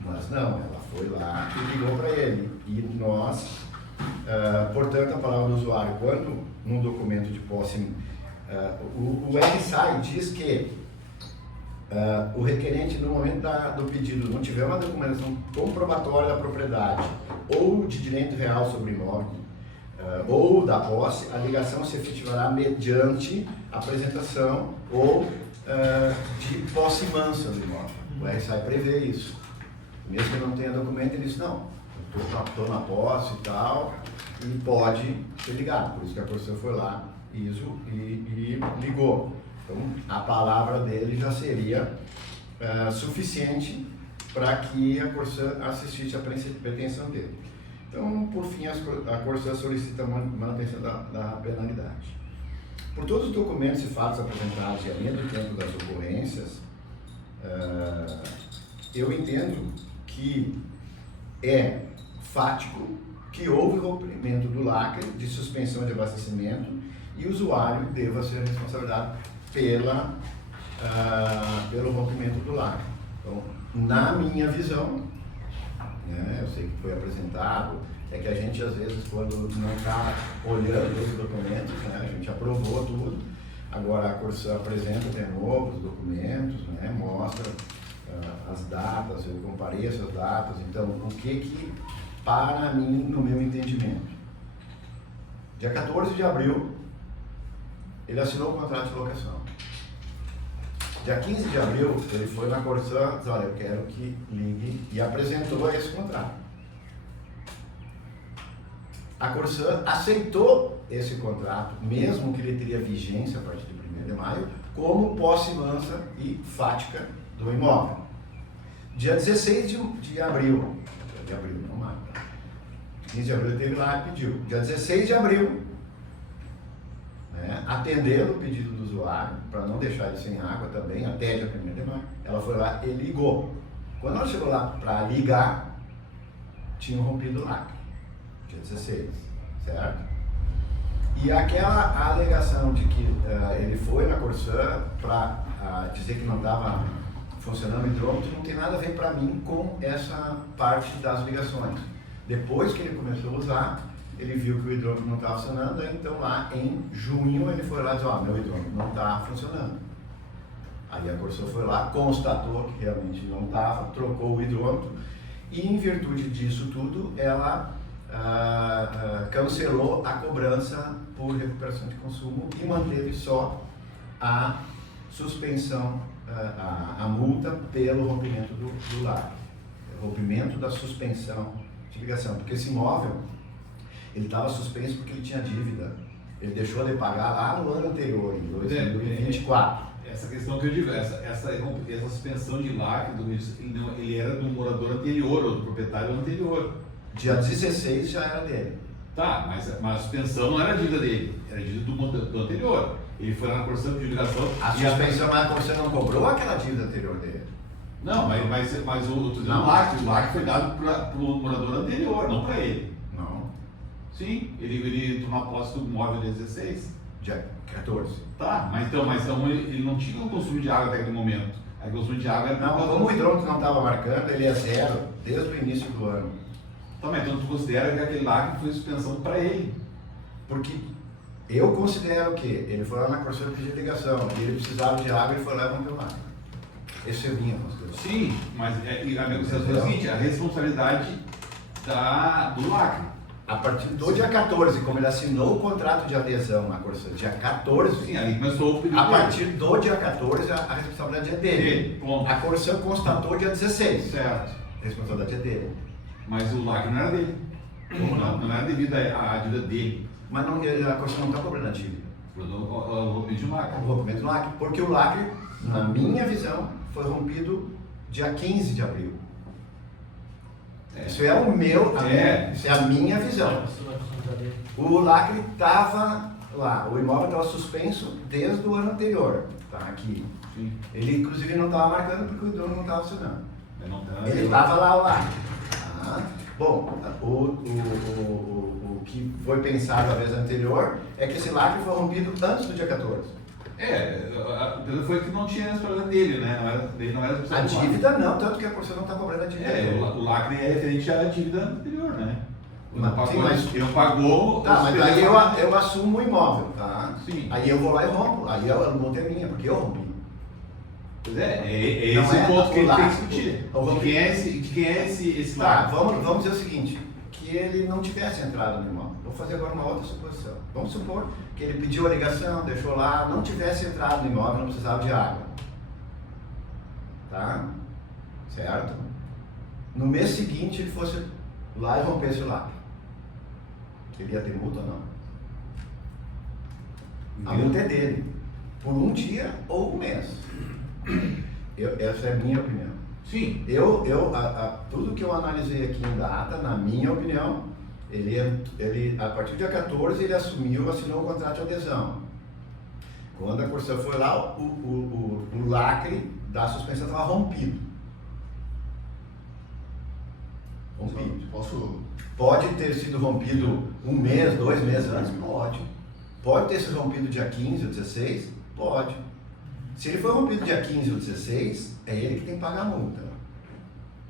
Mas não, ela foi lá e ligou para ele. E nós, portanto, a palavra do usuário, quando num documento de posse, o RSAI diz que o requerente, no momento do pedido, não tiver uma documentação comprobatória da propriedade ou de direito real sobre o imóvel, ou da posse, a ligação se efetivará mediante apresentação ou de posse mansa do imóvel. O RSAI prevê isso. Mesmo que não tenha documento, ele diz, não, estou na posse e tal, e pode ser ligado. Por isso que a Corsã foi lá e ligou. Então, a palavra dele já seria suficiente para que a Corsã assistisse à pretensão dele. Então, por fim, a Corsã solicita a manutenção da penalidade. Por todos os documentos e fatos apresentados e além do tempo das ocorrências, eu entendo que é fático que houve rompimento do lacre de suspensão de abastecimento e o usuário deva ser responsabilizado pelo rompimento do lacre. Então, na minha visão, né, eu sei que foi apresentado, é que a gente às vezes quando não está olhando os documentos, né, a gente aprovou tudo, agora a Corsã apresenta de novo os documentos, né, mostra as datas, eu comparei essas datas, então o que para mim, no meu entendimento, dia 14 de abril ele assinou o contrato de locação. Dia 15 de abril, ele foi na Corsã e disse, olha, eu quero que ligue, e apresentou esse contrato. A Corsã aceitou esse contrato, mesmo que ele teria vigência a partir de 1º de maio, como posse mansa e fática do imóvel. Dia 16 de abril, não maio, 15 de abril ele teve lá e pediu. Dia 16 de abril, né, atendendo o pedido do usuário, para não deixar ele sem água também, até dia 1º de maio, ela foi lá e ligou. Quando ela chegou lá para ligar, tinham rompido o lacre, dia 16, certo? E aquela alegação de que ele foi na Corsã para dizer que não estava funcionando o hidrômetro não tem nada a ver para mim com essa parte das ligações. Depois que ele começou a usar, ele viu que o hidrômetro não estava funcionando, então lá em junho ele foi lá e disse, meu hidrômetro não está funcionando. Aí a Corsã foi lá, constatou que realmente não estava, trocou o hidrômetro e em virtude disso tudo, ela cancelou a cobrança por recuperação de consumo e manteve só a suspensão, a multa pelo rompimento do lacre, rompimento da suspensão de ligação, porque esse imóvel ele estava suspenso porque ele tinha dívida, ele deixou de pagar lá no ano anterior, em 2024. Essa questão que eu digo, essa suspensão de lacre, ele era do morador anterior, ou do proprietário anterior. Dia 16 já era dele. Tá, mas a suspensão não era dívida dele, era dívida do anterior. Ele foi lá na Corsã de ligação. A suspensão, mas a Corsã não cobrou aquela dívida anterior dele. Não, mas o lacre foi dado para o morador anterior, não para ele. Não. Sim, ele entrou na posse do imóvel dia 16. dia 14. Tá, mas então ele não tinha um consumo de água até aquele momento. Aí o consumo de água era Não, como o hidrômetro não estava marcando, ele é zero desde o início do ano. Tá, mas então tu considera que aquele lacre foi suspensão para ele? Porque eu considero que ele foi lá na Corsã pedir ligação, e ele precisava de água e foi lá e rompeu o lacre. Esse é a minha consideração. Sim, mas a negociação é a seguinte, a responsabilidade do lacre. A partir do dia 14, como ele assinou o contrato de adesão na Corsã, dia 14, Sim, ali começou o período. a partir do dia 14, a responsabilidade é dele. Ponto. A Corsã constatou dia 16. Certo. A responsabilidade é dele. Mas o lacre não era dele. Não era devido à dívida dele. Mas não, a Corsã não está cobrando a dívida. O rompimento de lacre. O rompimento do lacre. Porque o lacre, na minha visão, foi rompido dia 15 de abril. Isso é o meu, isso é a minha visão. O lacre estava lá, o imóvel estava suspenso desde o ano anterior. Está aqui. Sim. Ele, inclusive, não estava marcando porque o dono não estava assinando. Ele Ele estava lá, o lacre. Tá? Bom, o que foi pensado a vez anterior é que esse lacre foi rompido antes do dia 14. a coisa foi que não tinha a responsabilidade dele, né? Ele não era A responsabilidade do lacre. dívida não, tanto que a Corsã não está cobrando a dívida dele. O lacre é referente à dívida anterior, né? Ele não Mas- pagou, sim, mas- ele não pagou. Tá, mas aí eu assumo o imóvel, tá? Sim. Aí eu vou lá e rompo. Aí a multa é minha, porque eu rompi. Pois é Não esse é o ponto que o ele tem que lacre. discutir. O De quem é esse Tá, lacre? vamos dizer o seguinte, que ele não tivesse entrado no imóvel. Vou fazer agora uma outra suposição. Vamos supor que ele pediu a ligação, deixou lá, não tivesse entrado no imóvel, não precisava de água. Tá? Certo? No mês seguinte ele fosse lá e rompesse o lacre. Ele ia ter multa ou não? A multa é dele. Por um dia ou um mês. Essa é a minha opinião. Sim. Tudo que eu analisei aqui em data, na minha opinião, ele a partir do dia 14 ele assinou o contrato de adesão. Quando a Corsã foi lá, o lacre da suspensão estava rompido. Rompido. Posso? Pode ter sido rompido um mês, 2 meses antes? Pode. Pode ter sido rompido dia 15 ou 16? Pode. Se ele foi rompido dia 15 ou 16, é ele que tem que pagar a multa.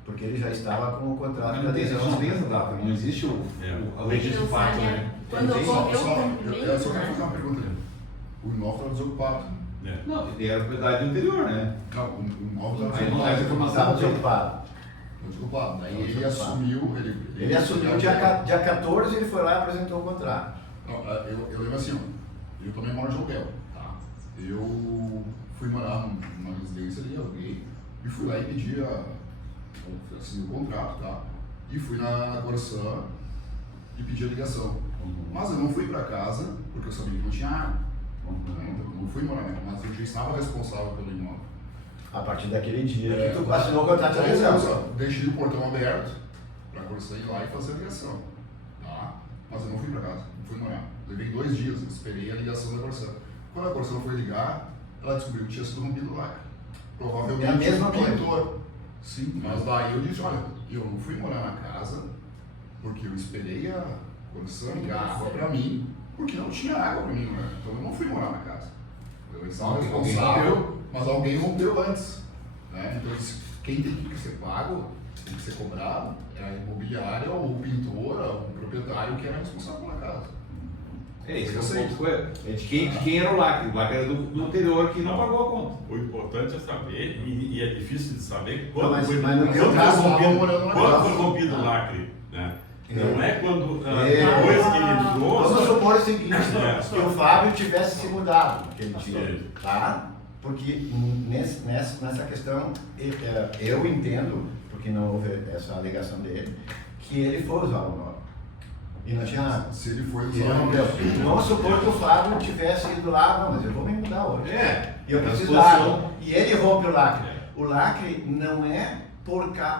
Porque ele já estava com o contrato Mas de não tem adesão. essa data, não existe a lei desse fato, né? Quando ocorreu o Eu rompimento, só quero fazer né? uma pergunta ali. O imóvel estava desocupado. Não, ele era propriedade anterior, né? Não, o imóvel Aí não estava traz informação. Estava desocupado. desocupado. Daí Estava ele desocupado. assumiu. Ele assumiu dia 14 ele foi lá e apresentou o contrato. Não, eu lembro assim, ó, eu também moro de aluguel, tá? Eu fui morar numa residência ali, aluguei, e fui lá e pedi assinei o contrato, tá? E fui na Corsã e pedi a ligação. Mas eu não fui para casa, porque eu sabia que não tinha água. Né? Então eu não fui morar, mas eu já estava responsável pelo imóvel. A partir daquele dia que tu assinou o contrato de Aí adesão. eu só deixei o portão aberto para a Corsã ir lá e fazer a ligação, tá? Mas eu não fui para casa, não fui morar. Levei 2 dias, esperei a ligação da Corsã. Quando a Corsã foi ligar, ela descobriu que tinha sido rompido o lacre. Provavelmente É a mesma o coisa. pintor. Sim, mas daí eu disse, olha, eu não fui morar na casa porque eu esperei a Corsã ligar água para mim, porque não tinha água para mim, né? Então eu não fui morar na casa. Eu estava Alguém responsável, mas alguém rompeu antes. Né? Então quem tem que ser pago, tem que ser cobrado, é a imobiliária ou o pintor, ou o proprietário que era responsável pela casa. Esse é o ponto. De quem era o lacre? O lacre era do anterior que não pagou a conta. O importante é saber, e é difícil de saber, Não, quando mas- foi, mas no quando teu foi caso, estavam morando na quando casa. foi rompido o lacre, né? Não é quando, É. depois que ele entrou, Vamos supor o seguinte, É. que o Fábio tivesse se mudado naquele dia, Sim. tá? Porque nessa questão, eu entendo, porque não houve essa alegação dele, que ele foi usar o nome. E não tinha nada. Se ele foi Ele usar rompeu. Vamos supor que o Fábio tivesse ido lá, não, mas eu vou me mudar hoje. E eu a precisava. situação- E ele rompe o lacre. O lacre não é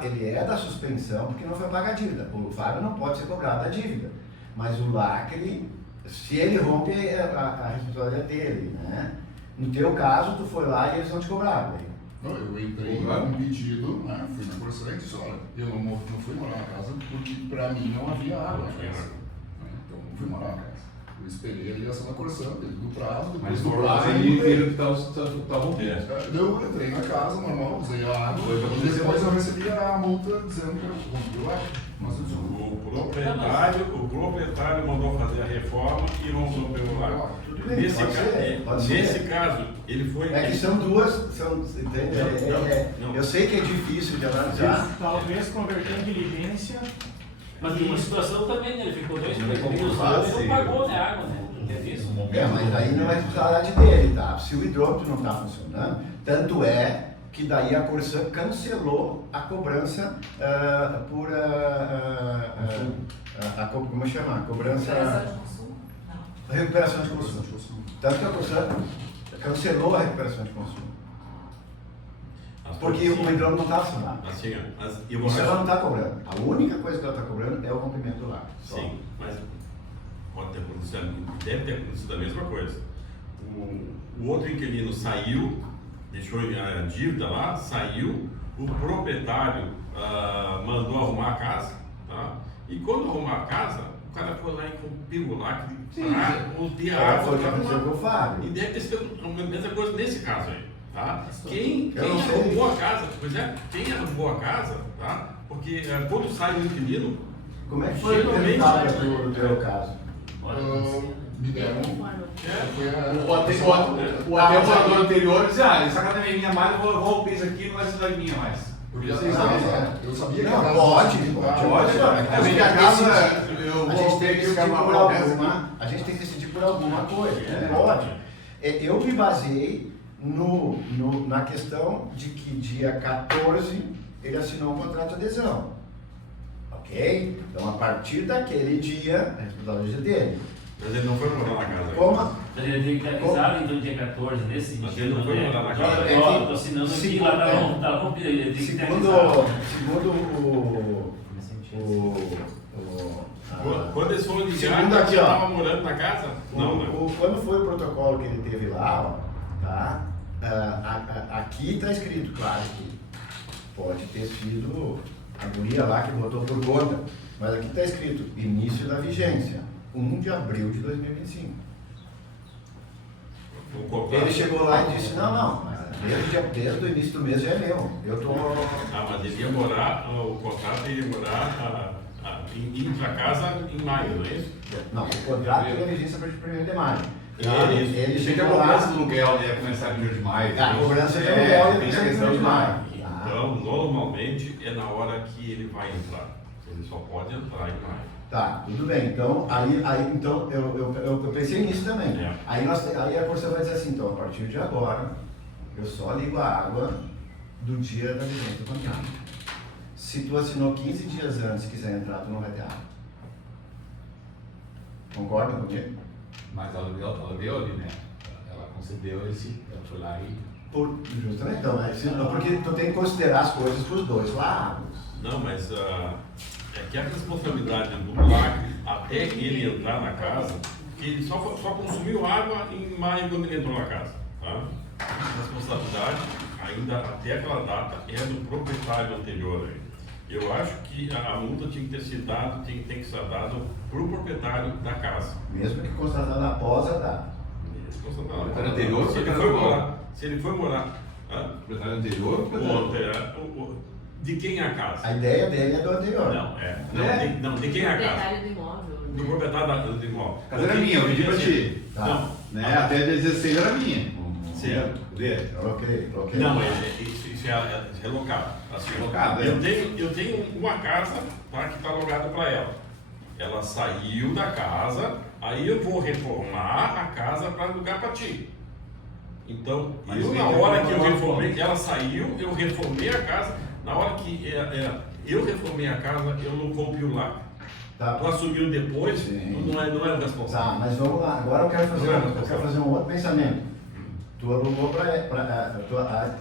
ele é da suspensão porque não foi paga a dívida. O Fábio não pode ser cobrado a dívida. Mas o lacre, se ele rompe, a responsabilidade é dele, né? No teu caso, tu foi lá e eles não te cobraram. Né? Não, eu entrei com um pedido, né? Fui na Corsã e disse, olha, eu não fui morar na casa porque pra mim não havia água na casa. Né? Então não fui morar na casa. Eu esperei a ligação da Corsã, dentro do prazo, depois Mas do por prazo lá eu ele mudei. viram que tá rompido. Eu entrei na casa, normal, usei a água, Foi pra e depois eu recebi a multa dizendo que eu rompi o água. Mas eu disse, O proprietário mandou fazer a reforma e rompeu pelo lado. Tudo bem, Nesse, pode ser. nesse caso, ele foi. É que são duas, entende? Não. Eu sei que é difícil de analisar. Talvez converter em diligência. Mas tem uma situação também, né? Ele ficou 2 Não é meses comprovado, usando e sim. não pagou, né, água, né? Entende isso? Mas aí não é responsabilidade dele, tá? Se o hidrômetro não está funcionando, tanto é que daí a Corsã cancelou a cobrança por como chama? A cobrança Operação de consumo? Não. recuperação de consumo. Tanto que a Corsã cancelou a recuperação de consumo. Porque o hidrômetro não está funcionando. Assim, ó, eu Isso ela não acho. está cobrando. A única coisa que ela está cobrando é o rompimento lá. Só. Sim, mas pode ter acontecido, deve ter acontecido a mesma coisa. O outro inquilino saiu, deixou a dívida lá, saiu, o proprietário mandou arrumar a casa, tá? E quando arrumar a casa, o cara foi lá e rompeu lá para obter a água. Foi o que aconteceu com o Fábio. E deve ter sido a mesma coisa nesse caso aí, tá? Quem Eu não sei. arrumou a casa, pois é, quem arrumou a casa, tá? Porque quando sai o inquilino, Como é que foi o geralmente, resultado do teu caso? me deram. Foi O hotel morador anterior disse, essa casa é minha mais, eu vou romper isso aqui, não vai ser da minha mais. Porque Vocês não, sabem, eu sabia que Não, a casa pode. A minha casa, eu A vou gente romper tem que aqui, decidir uma por promessa. alguma, a gente tem que decidir por alguma coisa, não pode. Eu me baseei na questão de que dia 14 ele assinou um contrato de adesão. Ok? Então a partir daquele dia, a responsabilidade dele. mas ele não foi morar na casa. Como? Mas ele tem que ter avisado então dia 14, nesse Mas sentido, ele não foi né? morar na casa. Ó, tô assinando aqui, Segundo- lá tá rompido, ele tem que ter avisado. Segundo Quando eles foram ligar, Segundo ele aqui, ó. estava morando na casa? Não, não. Quando foi o protocolo que ele teve lá, ó, tá? Aqui está escrito, claro, que pode ter sido a guria lá que botou por conta, mas aqui está escrito início da vigência, 1 de abril de 2025. O contrato- Ele chegou lá e disse, não, mas desde o início do mês já é meu. Eu tô. mas ele ia morar, o contrato ia morar, ir para casa em maio, não é isso? Não, o contrato tem a vigência para 1º de maio. Ele Tem que a chegou cobrança lá. do aluguel, né? Começar em 1 de maio. A cobrança de aluguel ia tem começar a em questão 1º de maio. Então, normalmente é na hora que ele vai entrar. Ele só pode entrar em maio. Tá, tudo bem. Então, então eu pensei nisso também. É. Aí a Corsã vai dizer assim, então, a partir de agora, eu só ligo a água do dia da vigência do contrato. Se tu assinou 15 dias antes e quiser entrar, tu não vai ter água. Concorda comigo? Mas ela deu ali, né? Ela concedeu esse, ela foi lá e... Justamente, então, porque tu tem que considerar as coisas para os dois lados. Não, mas é que a responsabilidade do milagre, até ele entrar na casa, que ele só consumiu água em maio quando ele entrou na casa. Tá? A responsabilidade, ainda até aquela data, é do proprietário anterior. Aí. Eu acho que a multa tinha que ter sido dada, tem que ser dado para o proprietário da casa. Mesmo que constatada após a data. Proprietário anterior ou se ele proprietário foi atual? morar, se ele foi morar, Proprietário anterior ou proprietário? de quem é a casa? A ideia dele é do anterior. De quem é a casa? Proprietário do imóvel. Do proprietário do imóvel. A casa era minha, eu pedi pra ti. Tá. Não, Né? Até 16 era minha. Certo. Vê? Ok. não, isso é relocado. Assim, Relocado, é. eu tenho uma casa, tá, que está alugada para ela. Ela saiu da casa, aí eu vou reformar a casa para alugar para ti. Então, Mas eu tem na que hora que eu reformar reformei, ela saiu, eu reformei a casa. Na hora que eu reformei a casa, eu não comprei o lacre. Tá. Tu assumiu depois, Sim. não é o responsável. Tá, mas vamos lá. Agora eu quero fazer um outro pensamento. Tu alugou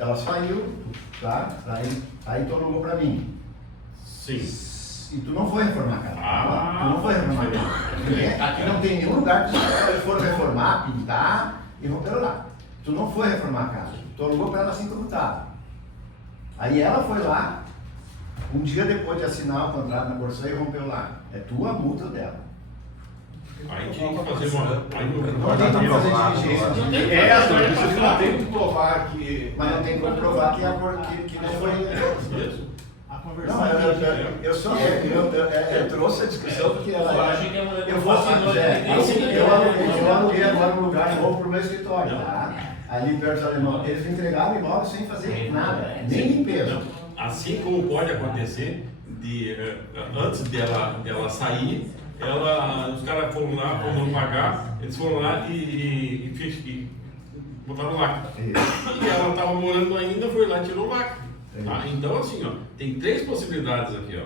ela saiu, tá? Aí tu alugou pra mim. Sim. E tu não foi reformar a casa. Tu não foi reformar a casa. Aqui não tem nenhum lugar que eles foram reformar, pintar e vão pelo lá. Tu não foi reformar a casa. Tu alugou pra ela assim como estava. Aí ela foi lá, um dia depois de assinar o contrato na Corsã e rompeu lá. É tua multa dela. Aí tinha que fazer uma. Nós tentamos fazer diligência. Não tem Você não tem como provar que. Mas não tem como provar que não foi. Isso. A conversão Não, indígena. eu trouxe a discussão porque ela Eu acho que é uma eu vou eu aluguei agora um lugar novo para o meu escritório, tá? Ali perto do Alemão. Eles me entregaram o imóvel sem fazer nada, nem limpeza. Assim como pode acontecer, antes dela sair, os caras foram lá, foram pagar, eles foram lá e botaram o lacre. E ela estava morando ainda, foi lá e tirou o lacre. Tá? Então, assim, ó, tem 3 possibilidades aqui. Ó.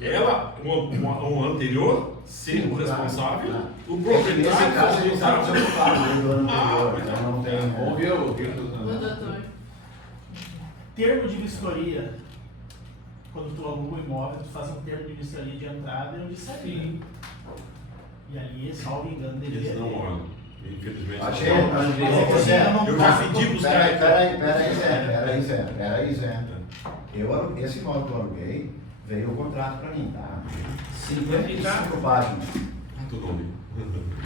Ela, um anterior, ser o responsável, o Nesse proprietário caso, ele está responsável. desocupado do ano anterior, então não tem. Vamos ver o que O doutor. Termo de vistoria. Quando tu aluga um imóvel, tu faz um termo de vistoria de entrada e um de saída. E ali, salvo engano, deveria Eles não ter. olham. Infelizmente. Achei, Eu já pedi pros caras. Peraí, Zé. Esse imóvel que eu aluguei, veio o contrato para mim, tá? 55 páginas. Tudo bem.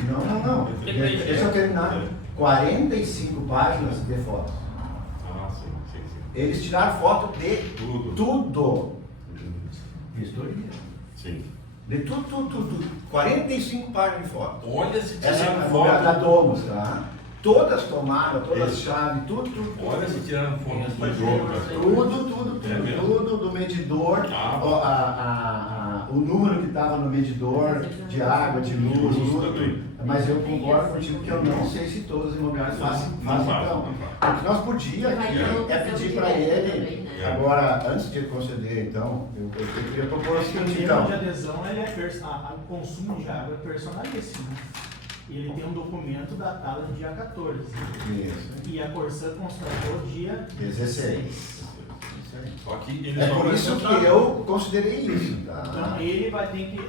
Não. Deixa eu terminar. 45 páginas de fotos. Ah, sim. Eles tiraram foto de tudo. Vistoria. Sim. De tudo. 45 páginas de foto. Olha se Essa é tiraram a foto. da Domus, tá? Todas tomaram, todas chaves, tudo. Olha se tiraram foto do jogo, cara. Tudo do medidor, o número que estava no medidor de água, de luz, tudo. Mas eu concordo contigo que eu não sei se todas as imobiliárias fazem então. O que nós podíamos é pedir para ele, agora, antes de conceder, então, eu queria propor o O seguinte, termo então. de adesão, ele o consumo de água é personalíssimo. E ele tem um documento datado no dia 14. Isso. E a Corsã constatou dia 16. Só que eles É só por vão isso encontrar- que eu considerei isso, Então tá? ele vai ter que.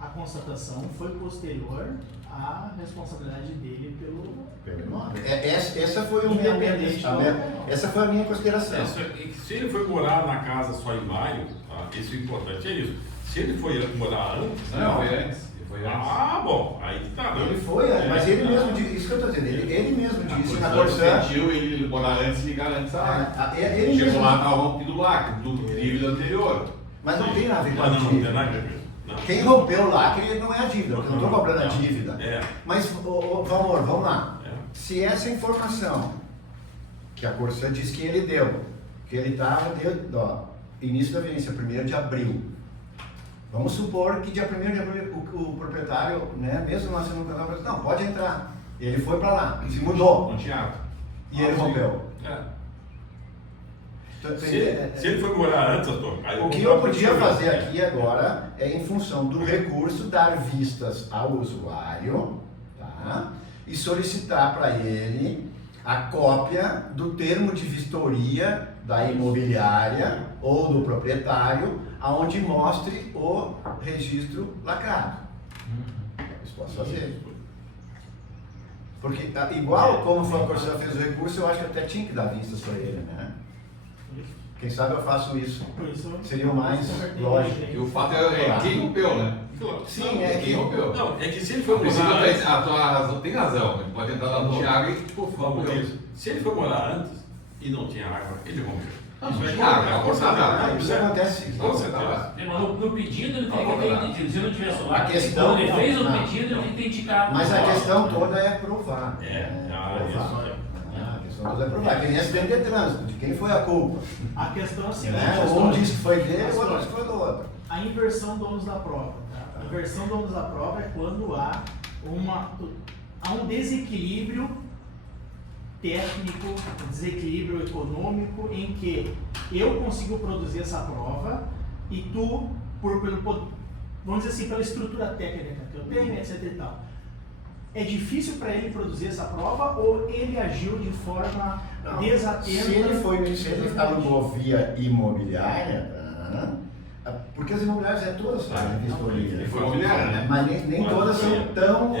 A constatação foi posterior à responsabilidade dele pelo imóvel. Essa foi Independente essa foi a minha consideração. Se ele foi morar na casa só em maio, tá? Isso é importante, é isso. Se ele foi morar antes. Não, foi antes. Ah, bom, aí que tá. Ele foi, mas ele mesmo disse, isso que eu estou dizendo, ele mesmo disse na Corsã Corsã. pediu ele morar antes e ligar antes a lá. Ele Chegou mesmo, lá, estava rompido o lacre do dívida anterior. mas não tem nada a ver com a Não tem dívida. nada a ver. Não. Quem rompeu o lacre não é a dívida, porque eu não estou cobrando a dívida. É. Mas, Valmor, vamos lá. É. Se essa informação que a Corsã disse que ele deu, que ele estava, início da vigência, 1º de abril. Vamos supor que dia 1º de abril o proprietário, né, mesmo nós sendo um casal, falou, não, pode entrar. Ele foi para lá, se mudou Não tinha ato. e ele rompeu. É. Então, Se ele foi morar antes, doutor, aí o que eu podia fazer aqui agora é, em função do recurso, dar vistas ao usuário, tá? E solicitar para ele a cópia do termo de vistoria da imobiliária ou do proprietário, aonde mostre o registro lacrado. Isso posso fazer. Porque, igual como a Corsã fez o recurso, eu acho que até tinha que dar vistas para ele, né? Quem sabe eu faço isso. Por isso, Seria o mais lógico. E o fato é quem rompeu, né? Sim, é Quem rompeu. Não, é que se ele foi A princípio, morar antes. a tua razão tem razão. Ele pode entrar lá no Thiago e, pô, Vamos rompeu. isso. Se ele foi morar antes e não tinha água, ele rompeu. Não, Isso não é tinha água, claro, a Corsã tá. Isso acontece. Com certeza. Mas no pedido ele tem que ter entendido. Se não tivesse lá, A questão- quando ele fez o não. pedido, ele tem que ter indicado. Mas a questão toda é provar. Isso é. A questão toda é provar. É que nem acidente de trânsito, de quem foi a culpa. a questão é a seguinte: Né? Um disse que foi dele, o outro disse que foi do outro. a inversão do ônus da prova. Tá? A inversão do ônus da prova é quando há um desequilíbrio técnico, desequilíbrio econômico, em que eu consigo produzir essa prova e tu, vamos dizer assim, pela estrutura técnica que eu tenho, etc e tal. É difícil para ele produzir essa prova ou ele agiu de forma desatenta? Se ele alugou via imobiliária, Porque as imobiliárias todas fazem vistoria. Foi imobiliária, né? Mas nem todas são tão...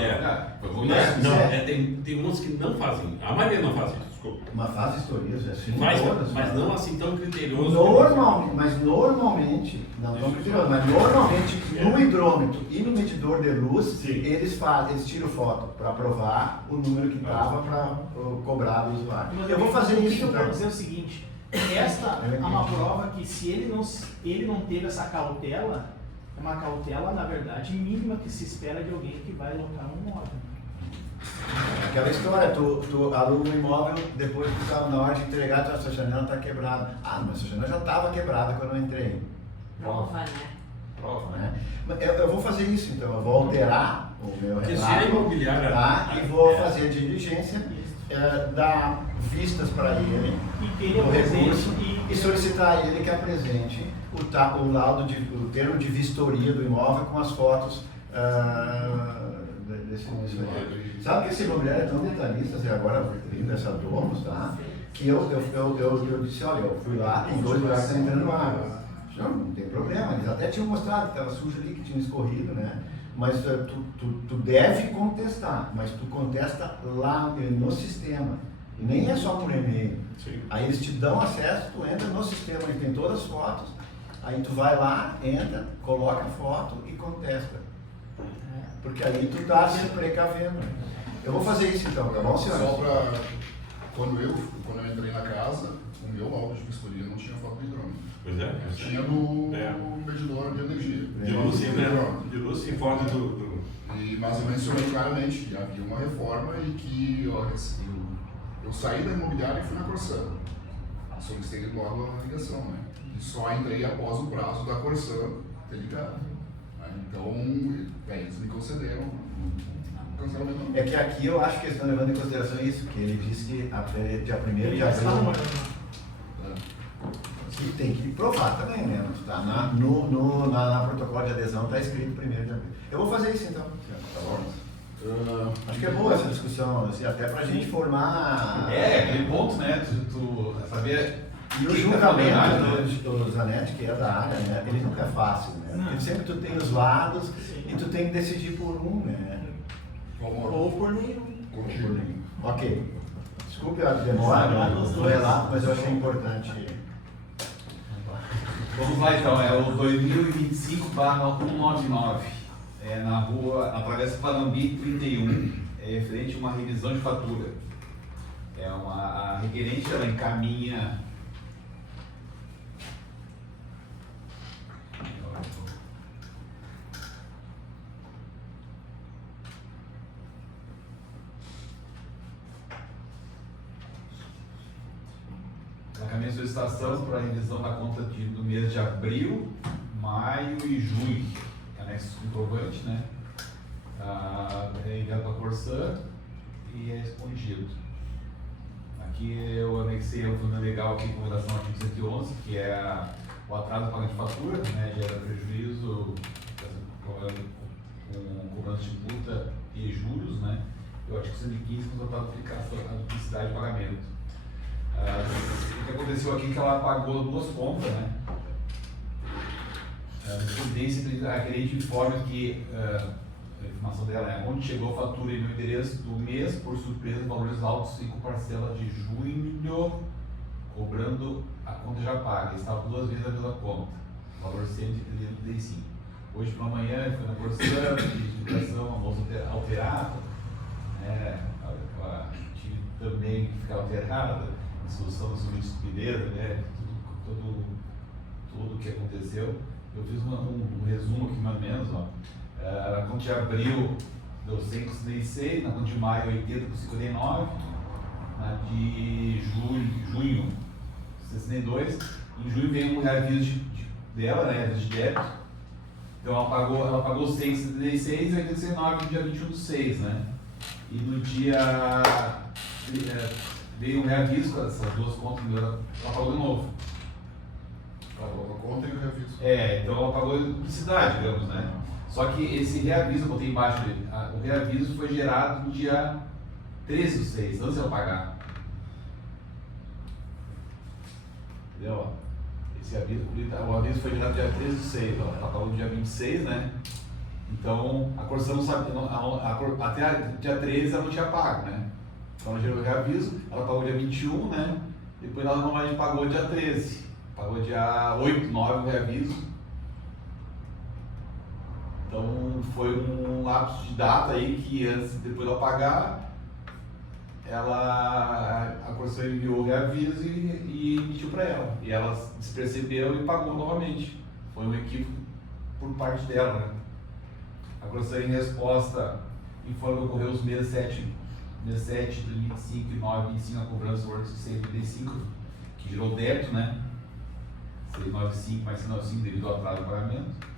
Foi imobiliária. Não, tem umas que não fazem. A maioria não faz isso, desculpa. Mas faz vistorias, assim, Faz, todas. mas não assim tão criterioso. Normalmente, não tão criterioso, mas normalmente no hidrômetro e no medidor de luz, eles tiram foto para provar o número que estava para cobrar do usuário. Mas Eu vou fazer isso, eu então. quero dizer o seguinte, esta é uma prova que se ele não teve essa cautela, é uma cautela, na verdade, mínima que se espera de alguém que vai locar um imóvel. Aquela história, tu aluga um imóvel, depois tu tá na hora de entregar, tua janela está quebrada. Ah, mas essa janela já estava quebrada quando eu entrei. Prova, né? Prova, né? Eu vou fazer isso então, eu vou alterar o meu Porque se é relato, imobiliária, tá? E vou fazer a diligência, dar vistas para ele, E que ele o recurso, apresente e solicitar a ele que apresente o laudo, o termo de vistoria do imóvel com as fotos desse imóvel. Sabe que esse imobiliário é tão detalhista, e agora vindo essa Domos, tá? Que eu disse, olha, eu fui lá, tem 2 lugares que estão entrando água. Não tem problema, eles até tinham mostrado que estava sujo ali, que tinha escorrido, né? Mas tu deve contestar, mas tu contesta lá no sistema. E nem é só por e-mail. Aí eles te dão acesso, tu entra no sistema, ele tem todas as fotos, aí tu vai lá, entra, coloca a foto e contesta. Porque aí tu tá se precavendo. Eu vou fazer isso então, tá bom, senhora? Só para... Quando eu entrei na casa, o meu laudo de vistoria não tinha foto do hidrômetro. Pois é. Tinha no medidor de energia. De luz e foto do... Mas eu mencionei claramente que havia uma reforma e que eu saí da imobiliária e fui na Corsã. Solicitei logo a ligação, né? E só entrei após o prazo da Corsã ter ligado. Então, eles me concederam o cancelamento. É que aqui eu acho que eles estão levando em consideração isso, que ele disse que até dia 1º de abril. E tem que provar também, né? Tá na protocolo de adesão está escrito 1º de abril. Eu vou fazer isso então. Tá bom? Acho que é boa essa discussão, assim, até para a gente formar. Aquele ponto, né? Tu saber. E o julgamento do Zanetti, que é da área, né? Ele nunca é fácil, né? Porque sempre tu tem os lados e tu tem que decidir por um, né? ou por nenhum. Ok. Desculpe a demora do relato, mas eu achei importante. Vamos lá então, é o 2025/199. É na rua, na Travessa Panambi 31. É referente a uma revisão de fatura. A requerente, ela encaminha. Encaminha a solicitação para a revisão da conta do mês de abril, maio e junho. Anexo comprovante, né? É enviado para a Corsã e é respondido. Aqui eu anexei o fundo legal aqui com relação ao artigo 111, que é o atraso do pagamento de fatura, né? Gera prejuízo com cobrança de multa e juros, né? E o artigo 115 com a duplicidade de pagamento. O que aconteceu aqui é que ela pagou 2 contas, né? A gerente informa que a informação dela é onde chegou a fatura e no endereço do mês, por surpresa, valores altos e com parcela de junho, cobrando a conta já paga. Estava 2 vezes a mesma conta, valor 135. Hoje pela manhã foi na Corsã, explicação, a moça alterada, tive também que ficar alterada, solução do serviço de pedreira, né? Tudo o que aconteceu. Eu fiz um resumo aqui mais ou menos, ó. Na conta de abril deu 156, na conta de maio 80 com 59, na de junho 62, em junho veio um reaviso dela, né? De débito. Então ela pagou 176 e 89 no dia 21/6, né? E no dia veio um reaviso com essas 2 contas, ela pagou de novo. Pagou a conta e o reaviso. Então ela pagou duplicidade, digamos, né? Só que esse reaviso, eu botei embaixo, o reaviso foi gerado no dia 13/6, antes de ela pagar. Entendeu? Esse aviso, o aviso foi gerado dia 13 de 6, ó, ela pagou dia 26, né? Então, a Corsã não sabia, até dia 13 ela não tinha pago, né? Então ela gerou o reaviso, ela pagou dia 21, né? Depois ela normalmente pagou dia 13, pagou dia 8, 9 o reaviso. Então foi um lapso de data aí que depois dela pagar, a Corsã enviou o reaviso e emitiu para ela. E ela se percebeu e pagou novamente. Foi um equívoco por parte dela, né? A Corsã, em resposta, informa que ocorreu os meses 7 de 2025 e 9 de 2025 a cobrança do ônus de 695, que gerou débito, né? 695 mais 695 devido ao atraso do pagamento.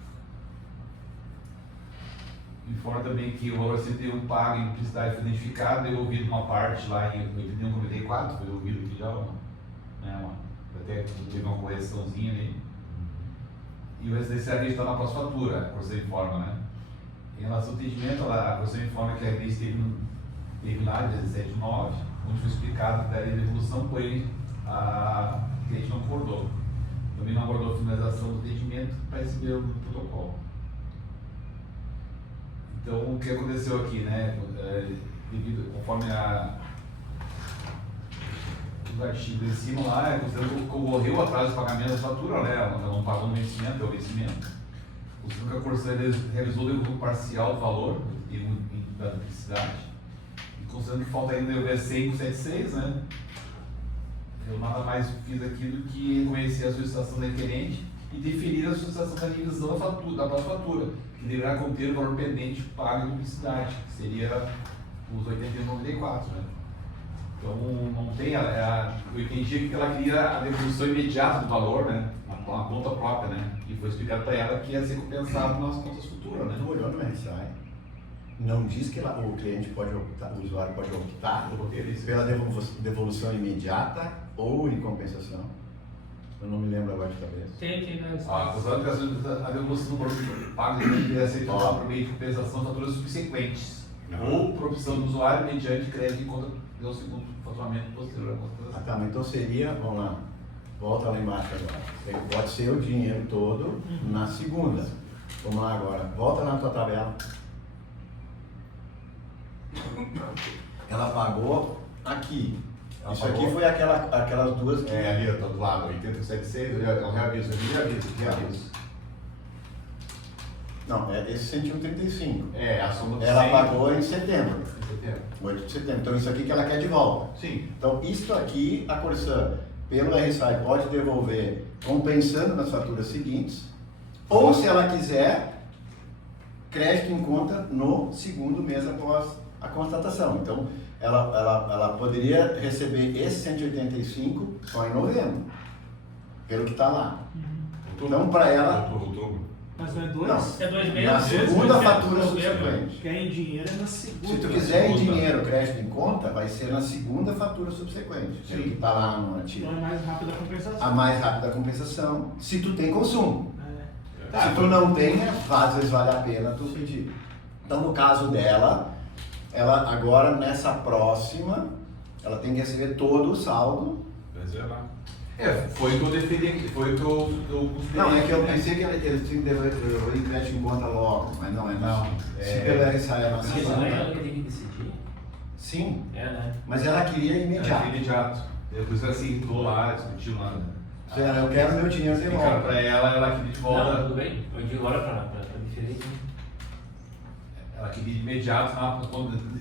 Informa também que o valor 71 pago em duplicidade foi identificado, devolvido uma parte lá em 81,94, foi devolvido aqui já, até teve uma correçãozinha ali. E o residenciário está na pós-fatura, a Corsã informa, né? Em relação ao atendimento, a Corsã informa que a residência teve lá, dia 17 de 9, onde foi explicado que daria devolução, porém a cliente não acordou. Também não abordou a finalização do atendimento para receber o protocolo. Então, o que aconteceu aqui, né? Conforme os artigos em cima lá, considerando que ocorreu o atraso de pagamento da fatura, né? Ela não pagou no vencimento, é o vencimento. Considerando que a Corsã realizou o devolução parcial do valor da duplicidade, e considerando que falta ainda devolver 100,76, né? Eu nada mais fiz aqui do que reconhecer a solicitação da requerente e deferir a solicitação da revisão da próxima fatura, que deverá conter o valor pendente pago em duplicidade, que seria os 81,94, né? Então não tem, eu entendi que ela queria a devolução imediata do valor, né? Na conta própria, né? E foi explicado para ela que ia ser compensado nas contas futuras, né? Tu olhou no RSI, não diz que o cliente pode optar, o usuário pode optar pela devolução imediata ou em compensação? Eu não me lembro agora de cabeça. Tem, né? Considerando que a devolução do valor pago deveria ser feita por meio de compensação de faturas subsequentes, ou por opção do usuário mediante crédito em conta do segundo faturamento posterior à compensação. Tá, mas então seria, vamos lá, volta lá embaixo agora. Pode ser o dinheiro todo na segunda. Vamos lá agora, volta lá na tua tabela. Ela pagou aqui. Isso aqui foi aquelas duas que... É, ali, do lado, 80,76, é o reaviso, reaviso. Não, é esse 135. É, a soma do Ela 100. pagou em setembro. Em setembro. 8 de setembro. Então isso aqui que ela quer de volta. Sim. Então isso aqui, a Corsã, pelo RSI, pode devolver compensando nas faturas seguintes, ou se ela quiser, crédito em conta no segundo mês após a constatação. Então, ela poderia receber esse 185 só em novembro, pelo que está lá. Então, para ela... Outubro. Mas não é dois? Não, É 2 meses? na segunda Dois fatura meses, subsequente. Quer em dinheiro é na segunda. Se tu quiser em dinheiro, crédito em conta, vai ser na segunda fatura subsequente. Pelo que está lá no artigo. Então é mais rápida a compensação. A mais rápida a compensação, se tu tem consumo. É. Se tu não tem, às vezes vale a pena tu pedir. Então, no caso dela, ela agora, nessa próxima, ela tem que receber todo o saldo. Vai zerar. Foi o que eu defini, foi o que eu considerei. Não, é que eu pensei que eles tinham que devolver crédito em conta logo, mas não é não. Se pelo RSI é nossa Porque não é ela ação. que tem que decidir? Sim, É, né? mas ela queria imediato. Imediato. Depois ela sentou lá, discutiu lá. Eu quero meu dinheiro de Explicaram volta. pra ela queria de volta. Não, tudo bem. Eu digo agora pra diferente. Ela queria de imediato,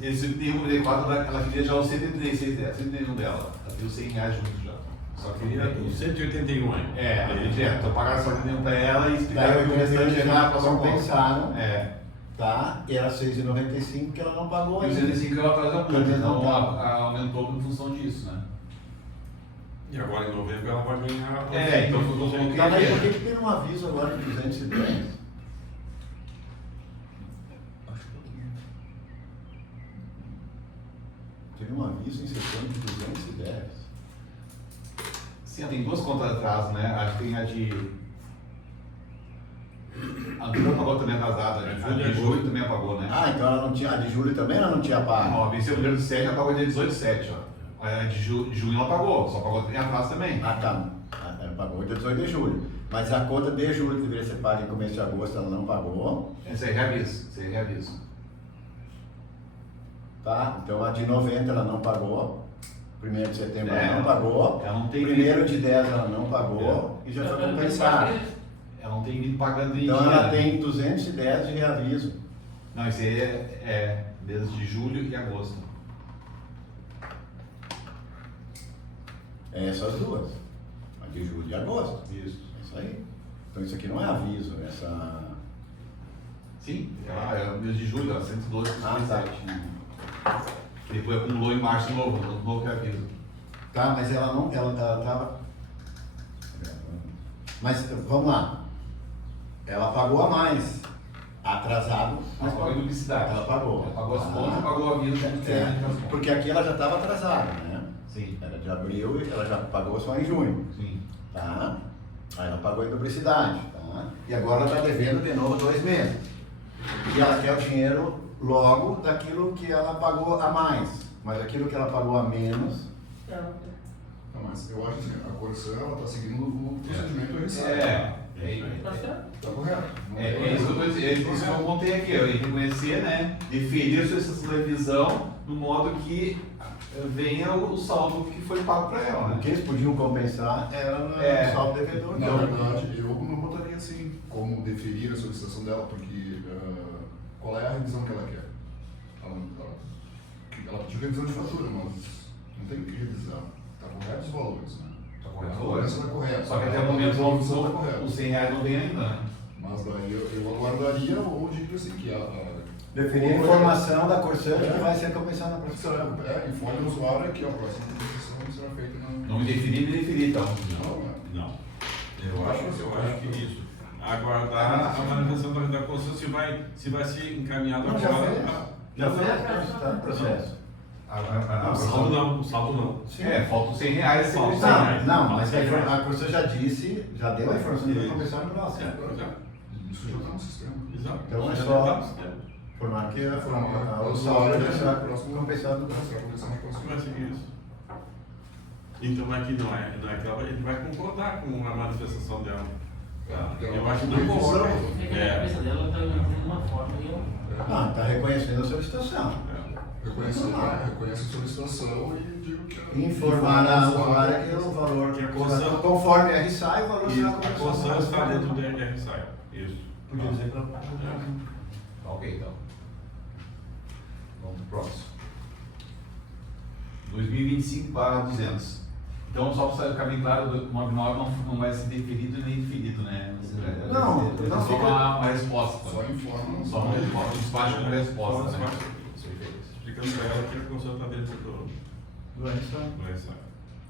esse nenhum D4, ela queria já os 136 dela, 131 dela. Ela deu 100 reais junto já. Só queria. O 181 aí. É, direto. Então pagaram só dentro pra ela e explicaram Daí que o o restante restante era pra sua compensaram, conta. É. tá? E era 6,95 que ela não pagou E o ainda. 105 ela traz a multa, Então, então tá. aumentou em função disso, né? E agora em novembro ela vai ganhar. Então eu coloquei Tá, mas por aqui. que teve um aviso agora de 210? Teve um aviso em setembro de 210. Sim, tem duas contas atrás, né? Acho que tem a de. A Duda pagou também atrasada, né? A de julho também apagou, né? Ah, então ela não tinha. A de julho também ela não tinha pago. Ó, venceu o número de 7, ela pagou dia 18 de 7, ó. A de junho ela pagou, só pagou em atraso também. Ah, tá. pagou dia 18 de julho. Mas a conta de julho que deveria ser paga em começo de agosto, ela não pagou. Esse aí reaviso, esse aí reaviso. Tá? Então a de 90 ela não pagou. 1º de setembro ela não pagou. Ela não tem 1º de 10 ela não pagou e já foi compensada. Ela não tem vindo pagando em Então dia. ela tem 210 de reaviso. Não, esse aí é desde julho e agosto. Essas duas. A de julho e agosto. Isso. É isso aí. Então isso aqui não é aviso, essa. Sim, é o mês de julho, ó, 112, Ah, tá. 117. Depois acumulou em março novo reaviso. Tá, mas ela não. Ela tava. Mas vamos lá. Ela pagou a mais. Atrasado, Mas pagou em duplicidade. Ela pagou. Ela pagou as contas e pagou o aviso. Porque aqui ela já estava atrasada, né? Sim. Era de abril e ela já pagou só em junho. Sim. Tá? Aí ela pagou em duplicidade. Tá? E agora ela está devendo de novo 2 meses. E ela quer o dinheiro logo daquilo que ela pagou a mais. Mas aquilo que ela pagou a menos. Não, mas eu acho assim, a Corsã ela está seguindo o procedimento RSAI. Tá certo. Tá correto. É isso que eu estou dizendo, é isso que eu contei aqui, eu ia reconhecer, né? Deferir a sua revisão no modo que venha o saldo que foi pago para ela, O né? que eles podiam compensar era no saldo devedor. Na verdade, eu não botaria assim, como deferir a solicitação dela, porque qual é a revisão que ela quer? Ela pediu revisão de fatura, mas não tem que revisar. Está correto os valores, né? Está correto. A cobrança está correta. Só que até o momento a revisão está correta. os 100 reais não vem ainda, né? Mas daí eu aguardaria ou diria assim que Definir a informação da Corsã que vai ser compensada na profissão. informe o usuário que a próxima compensação será feita na. Não me definir, me definir, então. Não. Eu acho que isso. Aguardar a manifestação da Constituição se vai ser encaminhado Não, já agora. fez. Já fez, está no processo. O saldo não, o saldo não. É, faltam 100 reais. se Falta eles- 100 reais. Não, mas a Corsã já disse, já deu a informação que vai compensar no próximo. Isso já está no sistema. Exato. Então é Já só- tá no sistema. Informar que o saldo usuário já será próximo compensado no próximo. será compensado no próximo. Vai seguir isso. Então aqui não é que ele vai concordar com a manifestação dela. Eu acho que não concorda. É que na cabeça dela ela tá de uma forma e eu. Ah, está reconhecendo a solicitação. Reconhece a solicitação e digo que. Informar a usuária que o valor Que a Corsã- conforme a RSAI, o valor será A compensado. Constituição está dentro do RSAI. Isso. Podia dizer para Ok, então. Vamos pro próximo. 2025/200. Então, só para ficar bem claro, o 99 não vai ser deferido nem deferido, né? Não, é não só fica- uma resposta. Só informa. Só uma resposta, um despacho com resposta, né? Explicando para ela que a Constituição está dentro do RSAI.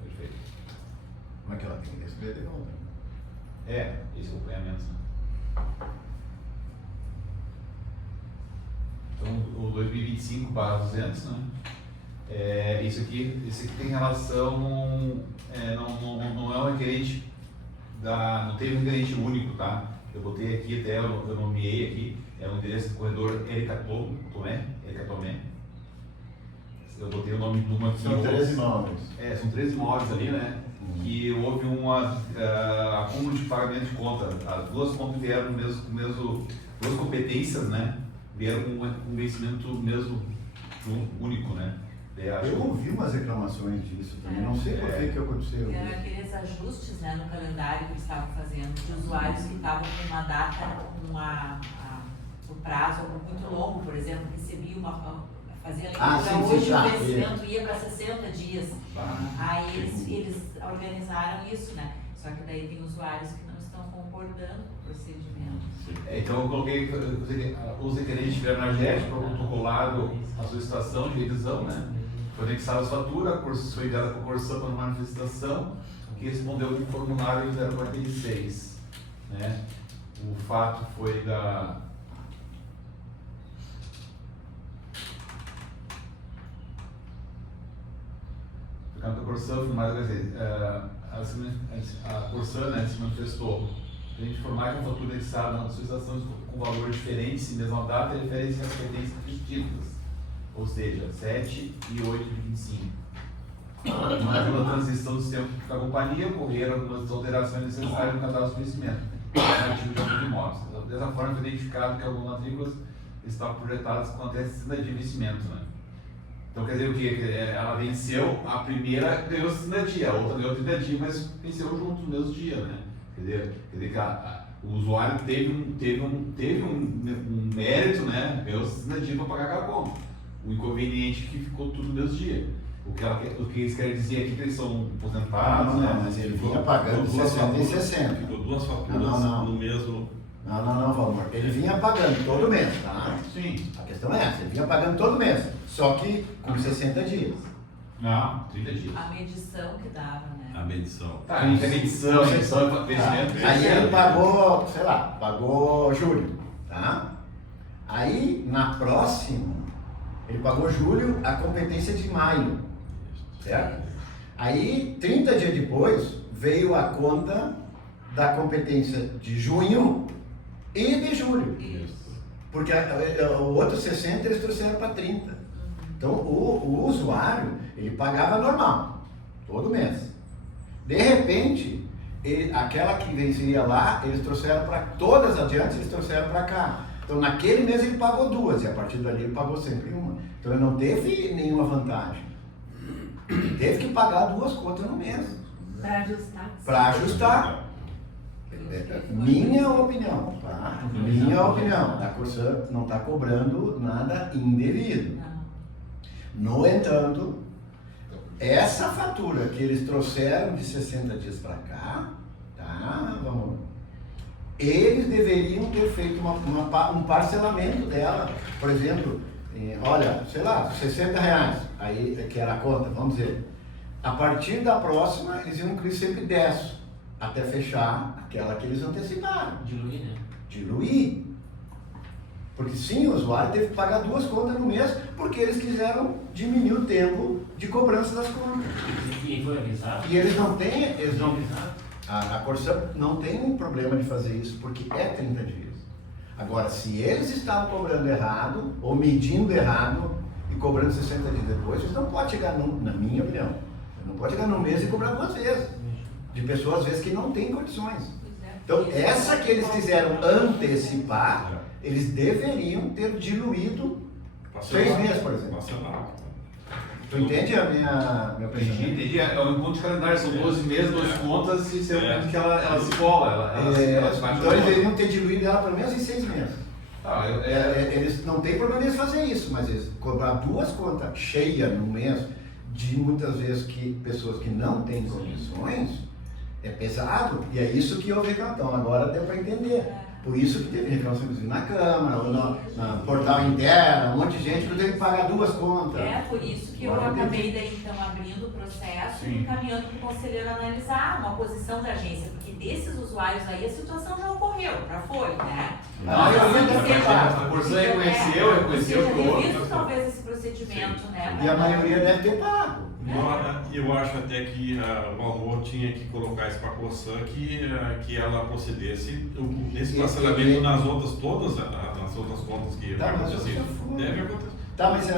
Perfeito. Como é que ela tem que receber de volta? É, esse é o acompanhamento. Né? Então, o 2025/200, né? Esse aqui tem relação, não é um requerente não tem um requerente único, tá? Eu botei aqui, até eu nomeei aqui, é o endereço do corredor Erika Tomé. Eu botei o nome de uma aqui. São 13 imóveis. São 13 imóveis ali, né? Que houve acúmulo de pagamento de conta. As duas contas vieram duas competências, né? Vieram com um vencimento mesmo único, né? Eu ouvi umas reclamações disso também, não sei por que aconteceu. Eram aqueles ajustes, né, no calendário que eles estavam fazendo, de usuários que estavam com uma data, o prazo muito longo, por exemplo, recebia fazia leitura hoje, o vencimento ia para 60 dias. Aí eles organizaram isso, né? Só que daí tem usuários que não estão concordando com o procedimento. Então eu coloquei os requerentes de energético, protocolado a solicitação de revisão, né? Foi anexada as faturas, foi enviada para a Corsã para manifestação, que respondeu com o formulário 046, né? O fato foi da a Corsã, a Corsã, né, se manifestou. A gente informar que a fatura anexada na solicitação com valor diferente, se mesma data, refere-se às competências distintas, ou seja, 7 e 8 de 25. Mas pela transição do sistema da companhia, ocorreram algumas alterações necessárias no cadastro de conhecimento relativo de alguns imóveis. Dessa forma, foi identificado que algumas matrículas estavam projetadas com até 60 dias de vencimento, né? Então, quer dizer o quê? Ela venceu, a primeira ganhou 60 dias, a outra ganhou 30 dias, mas venceu junto no mesmo dia, né? Quer dizer que o usuário teve um mérito, né? Ganhou 60 dias para pagar aquela conta. O inconveniente é que ficou tudo no mesmo dia. O que eles querem dizer aqui é que eles são aposentados, né? Mas ele vinha pagando 60 e 60. Ficou duas faturas Não. no mesmo. Não, Valmor. Ele vinha pagando todo mês, tá? Sim. A questão é essa, ele vinha pagando todo mês, só que com 60 dias. Não, 30 dias. A medição que dava, né? A medição. Tá, a medição de vencimento. Aí ele pagou, sei lá, pagou julho, tá? Aí, na próxima, ele pagou julho, a competência de maio, certo? Aí, 30 dias depois, veio a conta da competência de junho e de julho. Porque o outro 60 eles trouxeram para 30. Então, o usuário, ele pagava normal, todo mês. De repente, aquela que vencia lá, eles trouxeram para todas adiante, eles trouxeram para cá. Então, naquele mês ele pagou duas, e a partir dali ele pagou sempre uma. Então, ele não teve nenhuma vantagem. Ele teve que pagar duas contas no mês. Para ajustar. Para ajustar. Minha opinião, tá? Minha opinião. A Corsã não está cobrando nada indevido. No entanto, essa fatura que eles trouxeram de 60 dias para cá, tá? Vamos. Eles deveriam ter feito um parcelamento dela. Por exemplo, olha, sei lá, R$60, aí que era a conta, vamos dizer. A partir da próxima, eles iam incluir sempre 10, até fechar aquela que eles anteciparam. Diluir, né? Diluir. Porque sim, o usuário teve que pagar duas contas no mês, porque eles quiseram diminuir o tempo de cobrança das contas. E foi avisado? E eles não têm, Avisado? a Corsã não tem um problema de fazer isso, porque é 30 dias. Agora, se eles estavam cobrando errado, ou medindo errado, e cobrando 60 dias depois, eles não podem chegar, na minha opinião, não pode chegar no mês e cobrar duas vezes. De pessoas, às vezes, que não têm condições. Então, essa que eles quiseram antecipar, eles deveriam ter diluído 6 meses, por exemplo. Tu entende meu pensamento? Entendi. É um ponto de calendário, são 12 meses, 12 contas, e é o momento que ela se cola. Então eles deveriam ter diluído ela pelo menos em 6 meses. Eles não têm problema eles fazer isso, mas eles cobrar duas contas cheias no mês, de muitas vezes pessoas que não têm condições, é pesado, e é isso que houve reclamação. Agora deu para entender. Por isso que teve reclamação inclusive na Câmara, ou no portal interno, um monte de gente que teve que pagar duas contas. É por isso que eu acabei daí então abrindo o processo e encaminhando para o conselheiro analisar uma posição da agência, porque desses usuários aí a situação já ocorreu, já foi, né? A Corsã reconheceu que houve. Revisto talvez esse procedimento, né? E a maioria deve ter pago. Eu acho até que o Valmor tinha que colocar isso para a Corsã, que ela procedesse nesse parcelamento nas outras todas, nas outras contas que vai acontecer. Deve acontecer. Tá, mas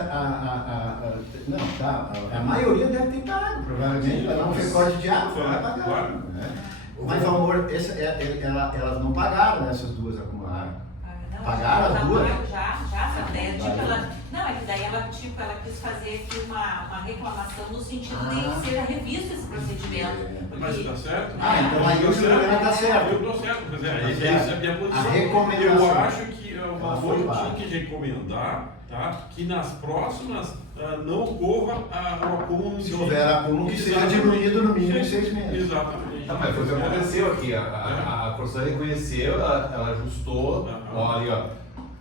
a maioria deve ter pago, provavelmente, para não ter corte de água, vai pagar. Claro. Né? Mas, amor, elas não pagaram essas duas acumularam. Pagaram as duas? Já, essa ideia, não, é que daí ela quis fazer aqui uma reclamação no sentido de ser revisto esse procedimento. Mas está certo? Então aí o problema está certo. Eu estou certo, quer dizer, essa é a minha posição. A recomendação. Eu acho que o Valmor tinha que recomendar, tá, que nas próximas não ocorra o acúmulo. Se houver acúmulo, que seja diminuído no mínimo em 6 meses. Exatamente. Mas foi o que aconteceu aqui. A Corsã reconheceu, ela ajustou, olha,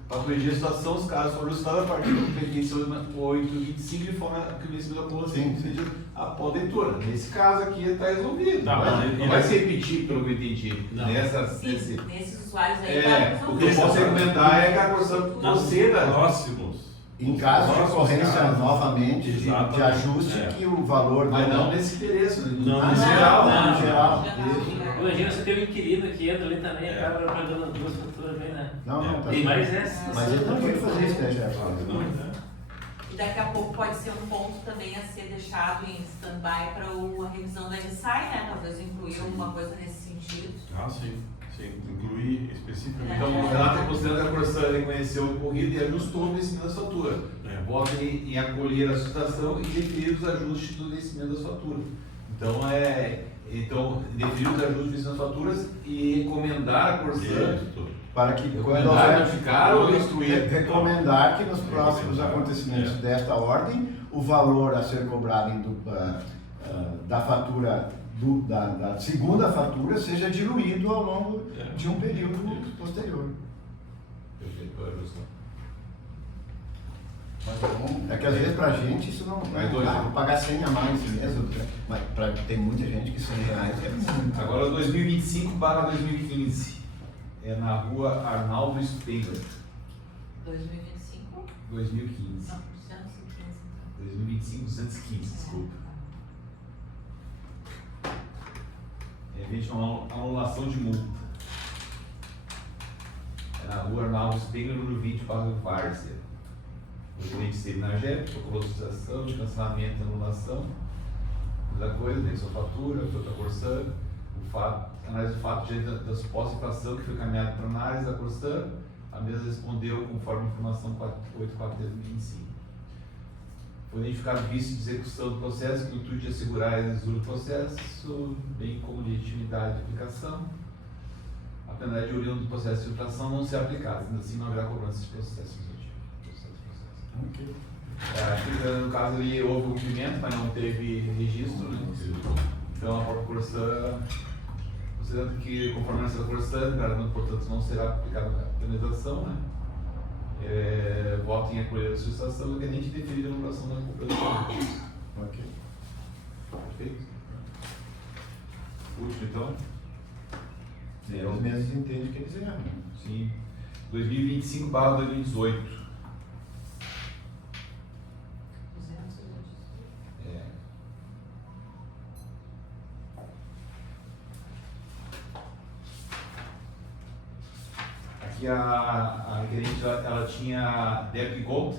para corrigir a situação, os casos foram ajustados a partir da competência 825 de forma que o ministro da população seja após a leitura. Nesse caso aqui está resolvido. Não vai se repetir, pelo que eu entendi. Nesses usuários aí. O que eu posso recomendar é que a Corsã proceda. Próximos. Em caso de ocorrência novamente de ajuste, que o valor... Mas não nesse endereço, não, no geral. No geral. Imagina você tem um inquilino que entra ali também e acaba pagando duas faturas bem, né? Não, Tem mais essa. Mas ele não pode fazer isso, né, Jeff? daqui a pouco pode ser um ponto também a ser deixado em stand-by para a revisão da RSI, né? Talvez incluir alguma coisa nesse sentido. Ah, sim. Sim, incluir especificamente. Então, o Renato, considerando que a Corsã reconheceu o ocorrido e ajustou o vencimento das faturas. Vota em acolher a situação e deferir os ajustes do vencimento das faturas. Então, deferir os ajustes do vencimento das faturas e recomendar a Corsã para que recomendar notificar ou instruir. Recomendar que nos próximos acontecimentos desta ordem, o valor a ser cobrado da fatura da segunda fatura seja diluído ao longo de um período posterior. Perfeito, ajustão. É que às vezes pra gente isso não vou pagar 100 a mais mesmo, mas tem muita gente que 100 reais é muito. Agora 2025/2015 é na rua Arnaldo Spengler. 2025? 2015. Não, 215. 2025/215, desculpa. É de uma anulação de multa. É na rua Arnaldo Spengler, número 20, bairro Várzea. O gerente esteve na JEP, procurou sucessão de cancelamento e anulação. Outra coisa, tem sua fatura, foi para a Corsã. Análise do fato da suposta infração que foi caminhado para análise da Corsã. A mesa respondeu conforme a informação 484/2025. Foi identificado vício de execução do processo, com o intuito de assegurar a execução do processo, bem como legitimidade de aplicação. A penalidade oriunda do processo de infração não será aplicada, ainda assim não haverá cobrança de processo. Acho que no caso ali houve um cumprimento, mas não teve registro, né? Então a própria Corsã, considerando que conforme essa Corsã, portanto não será aplicada a penalização, né? Voto em acolher a solicitação e tenente deferir a anulação da recuperação. Ok. Perfeito. Último então. Eles mesmos entendem que eles erram. Sim. 2025/2018. Que a gerente ela tinha débito em conta,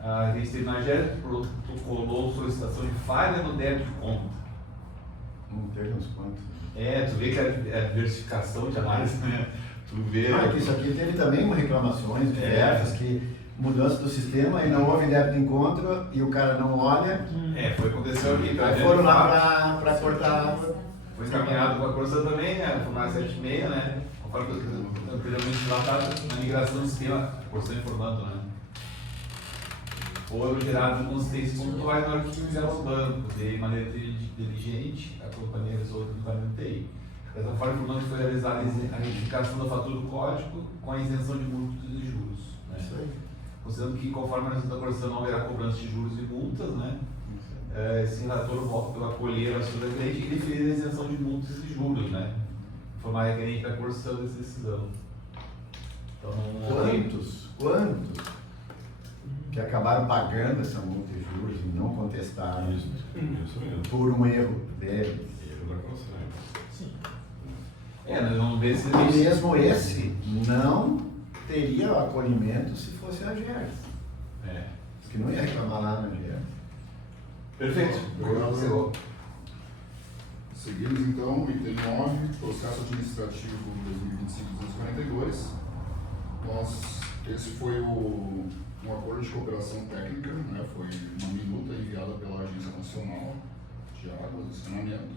a gerente esteve na GER, protocolou solicitação de falha no débito de conta. Não teve uns quantos. Tu vê que é diversificação de análise, né? Tu vê. Que isso aqui teve também reclamações diversas, que mudança do sistema e não houve débito em conta e o cara não olha. Aconteceu aqui. Aí foram lá para cortar água. Foi encaminhado com a Corsã também, né? Foi mais 76, né? Anteriormente tratado na migração do sistema, a Corsã informando, né? Foram geradas inconsistências pontuais na hora que fizeram o banco, de maneira inteligente, a companhia resolveu o tratamento de TI. Dessa forma, informando que foi realizada a retificação da fatura do código com a isenção de multas e juros. Né? Isso aí. Considerando que, conforme a decisão da Corsã, não haverá cobrança de juros e multas, né? Esse relator volta pela acolher a sua cliente e deferir a isenção de multas e juros, né? Informar a requerente da Corsã dessa decisão. Então, Quantos que acabaram pagando essa multa e juros e não contestaram Isso mesmo. por um erro deles? Erro da Corsã. Sim. nós vamos ver se E mesmo esse não teria o acolhimento se fosse a GERS. Diz que não ia reclamar lá na GERS. Perfeito. Seguimos então, item 9, processo administrativo 2025-242. Esse foi um acordo de cooperação técnica, né? Foi uma minuta enviada pela Agência Nacional de Águas e Saneamento,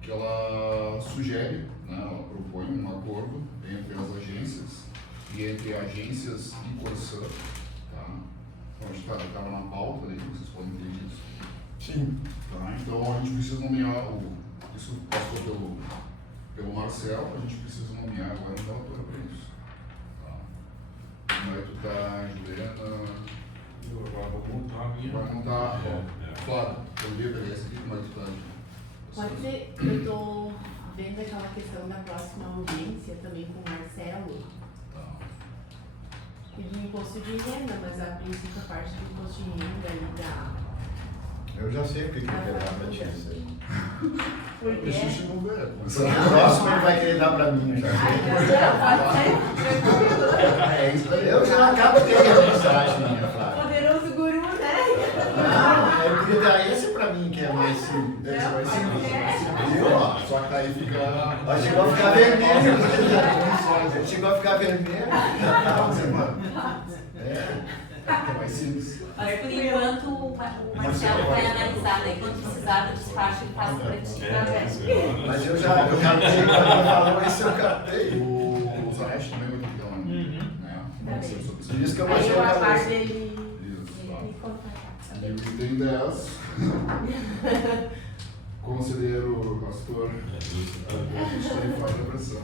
que ela sugere, né? Ela propõe um acordo entre as agências e entre agências e Corsã, tá? Então, estava na pauta ali, vocês podem ter isso. Sim. Tá, então a gente precisa nomear isso passou pelo Marcelo, a gente precisa nomear agora um relator para isso. Tá. Como é que tu tá, Juliana? Eu agora vou montar a minha. Vai montar, Flávio, eu li esse aqui, como é que tu tá? Pode ser, eu tô vendo aquela questão da próxima audiência também com o Marcelo, Tá. e do imposto de renda, mas a princípio a parte do imposto de renda ali da... Eu já sei o que eu quero dar pra ti. Porque... Deixa eu ver. O próximo ele vai querer dar pra mim, eu já sei. Pode ser, tranquilo. É isso aí. Eu já acabo de ter a mensagem minha, Flávio. Não, eu queria dar esse pra mim, que é mais simples. Deve ser mais simples. Viu? Ó, Só que aí fica. ó, chegou a ficar vermelho. Chegou a ficar vermelho. É mais simples. Mas por enquanto o Marcelo vai analisar, daí quando precisar do despacho ele passa para ti. Mas eu já captei, quando falou isso eu captei. O Zanetti também vai ter que dar um. Né? Vai ser sobre Por isso que eu Aí baixei eu a aguardo cabeça. ele Isso, tá. me contar. E o item 10. Conselheiro pastor. A gente tem que fazer a pressão.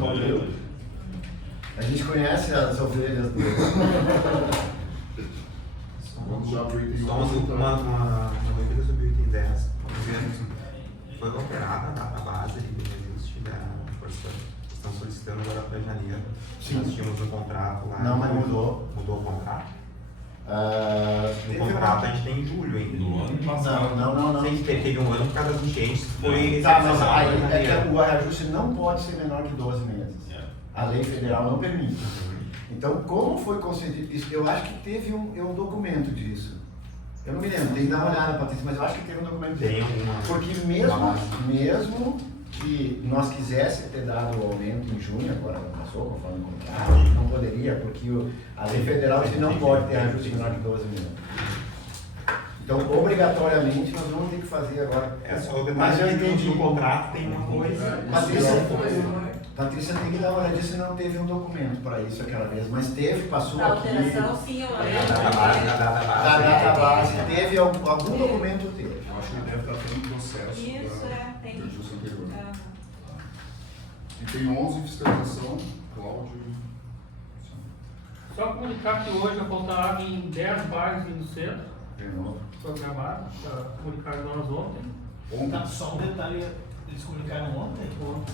Pode ser. A gente conhece as ovelhas do... Vamos já pro item Só 11. uma dúvida sobre o item 10. Foi alterada a data base ali do reajuste da força. Estão solicitando agora para janeiro. Sim. Nós tínhamos um contrato lá. Não, mas mudou. Mudou o contrato? No teve contrato a gente tem em julho ainda. No ano passado. Não. Sim, teve um ano por causa das enchentes. Foi Tá, mas excepcional aí para é que janeiro. o reajuste não pode ser menor que 12 meses. A lei federal não permite. Então, como foi concedido isso? Eu acho que teve um documento disso. Eu não me lembro, tem que dar uma olhada, Patrícia, mas eu acho que teve um documento Tem disso. alguma. Porque mesmo que nós quiséssemos ter dado o aumento em junho, agora não passou, conforme o contrato, não poderia, porque a lei federal diz que não pode ter ajuste menor de 12 meses. Então, obrigatoriamente, nós vamos ter que fazer agora. É só o Mas eu detalhe entendi. no contrato tem uma coisa. Patrícia tem que dar uma olhada se não teve um documento para isso aquela vez, mas teve, passou Da aqui. alteração, sim, eu Da lembro. Da data base, teve algum documento teve. Eu acho que deve estar tendo um processo. Isso, da- tem. de ajuste anterior. Ah. Item 11, fiscalização. Cláudio. Só comunicar que hoje a falta água em 10 bairros no centro, De novo. programado, comunicaram nós ontem. Tá, só um detalhe, eles comunicaram ontem, então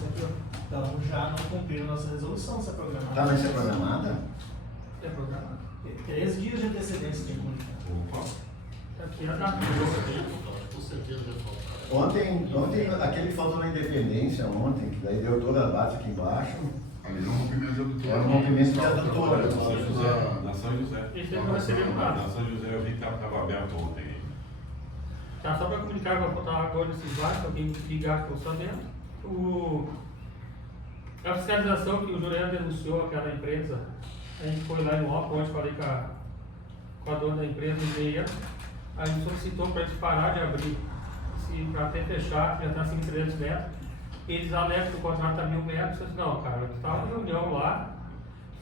já não cumpriram nossa resolução, essa programada. Tá, mas é programada? É programado. 3 dias de antecedência tem que comunicar. Aqui é a data. Ontem aquele que faltou na Independência ontem, que daí deu toda a base aqui embaixo, Ali no rompimento de adutora. era um rompimento de adutora. Na São José. Na São José. Esse aí não recebeu nada. Na São José eu vi que estava aberto ontem. Tá, só para comunicar que vai faltar água hoje nesses bairros, alguém ligar que eu sabendo. A fiscalização que o Juliano denunciou aquela empresa, a gente foi lá em Moca, onde falei com a dona da empresa, a gente solicitou para eles parar de abrir, para até fechar, já está acima de 300 metros. Eles alegam que o contrato está 1000 metros. Eu disse, não, cara, estava uma reunião lá,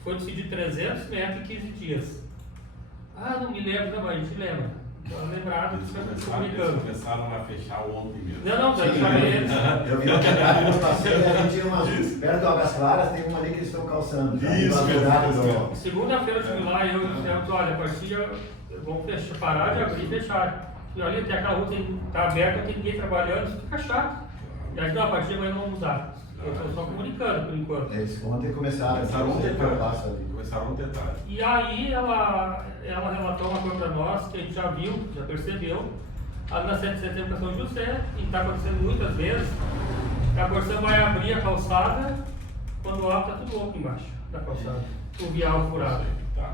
foi decidir 300 metros em 15 dias. Ah, não me lembro, não, mas a gente lembra. Então, lembrado que você está comunicando. Começaram a fechar ontem mesmo. Não, já falei eles. Eu vi que eu passei, a gente tinha umas, perto do Águas Claras, tem uma ali que eles estão calçando. Tá? Isso, Do lado do- Segunda-feira eu estive lá e eu disse, olha, a partir vamos fechar, parar de abrir e fechar. E olha, até aquela rua está aberta, não tem ninguém trabalhando, fica chato. E aí, não, a partir de amanhã não vamos usar. Eu estou só comunicando por enquanto. Eles ontem começaram Começaram eu passo ali. Começaram um detalhe. E aí ela relatou uma coisa para nós que a gente já viu, já percebeu. Ali na 7 de setembro para São José, e está acontecendo muitas vezes, a Corsã vai abrir a calçada, quando abre está tudo louco embaixo da calçada. O vial furado. Tá.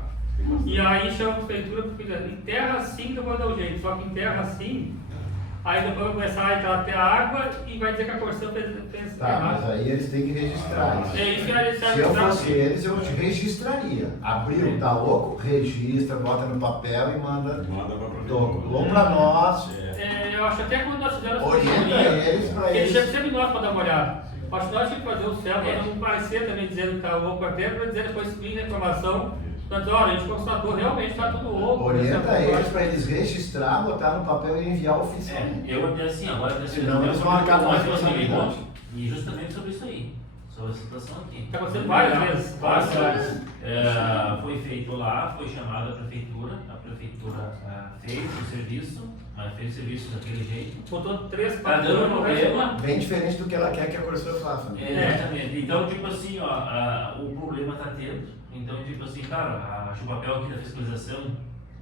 E aí chama a prefeitura porque enterra assim que eu vou dar o jeito, só que enterra assim, aí depois vai começar a entrar até a água e vai dizer que a Corsã fez Tá, mas errado. aí eles têm que registrar isso. É isso que eles Se eu fosse eles, eu registraria. Abriu, tá louco? Registra, bota no papel e manda Manda pra ou pra nós. Eu acho até quando nós fizemos essa Orienta consultoria, eles pra eles eles. chamam sempre nós para dar uma olhada. Acho que nós tínhamos que fazer o certo, para não parecer também dizendo que está louco até, para dizer depois explica a informação. Portanto, olha, a gente constatou realmente está tudo louco. Orienta eles para eles registrar, botar no papel e enviar oficialmente. Eu assim, agora Senão eles vão arcar com a responsabilidade. E justamente sobre isso aí, sobre a situação aqui. Está acontecendo várias vezes. Várias vezes. Foi feito lá, foi chamada a prefeitura fez o serviço, mas fez o serviço daquele jeito. Botou 3, Tá 4 dando anos, problema. Bem diferente do que ela quer que a Corsã faça. Né? Exatamente. Então, tipo assim, o problema está tendo. Então, tipo assim, cara, o papel aqui da fiscalização,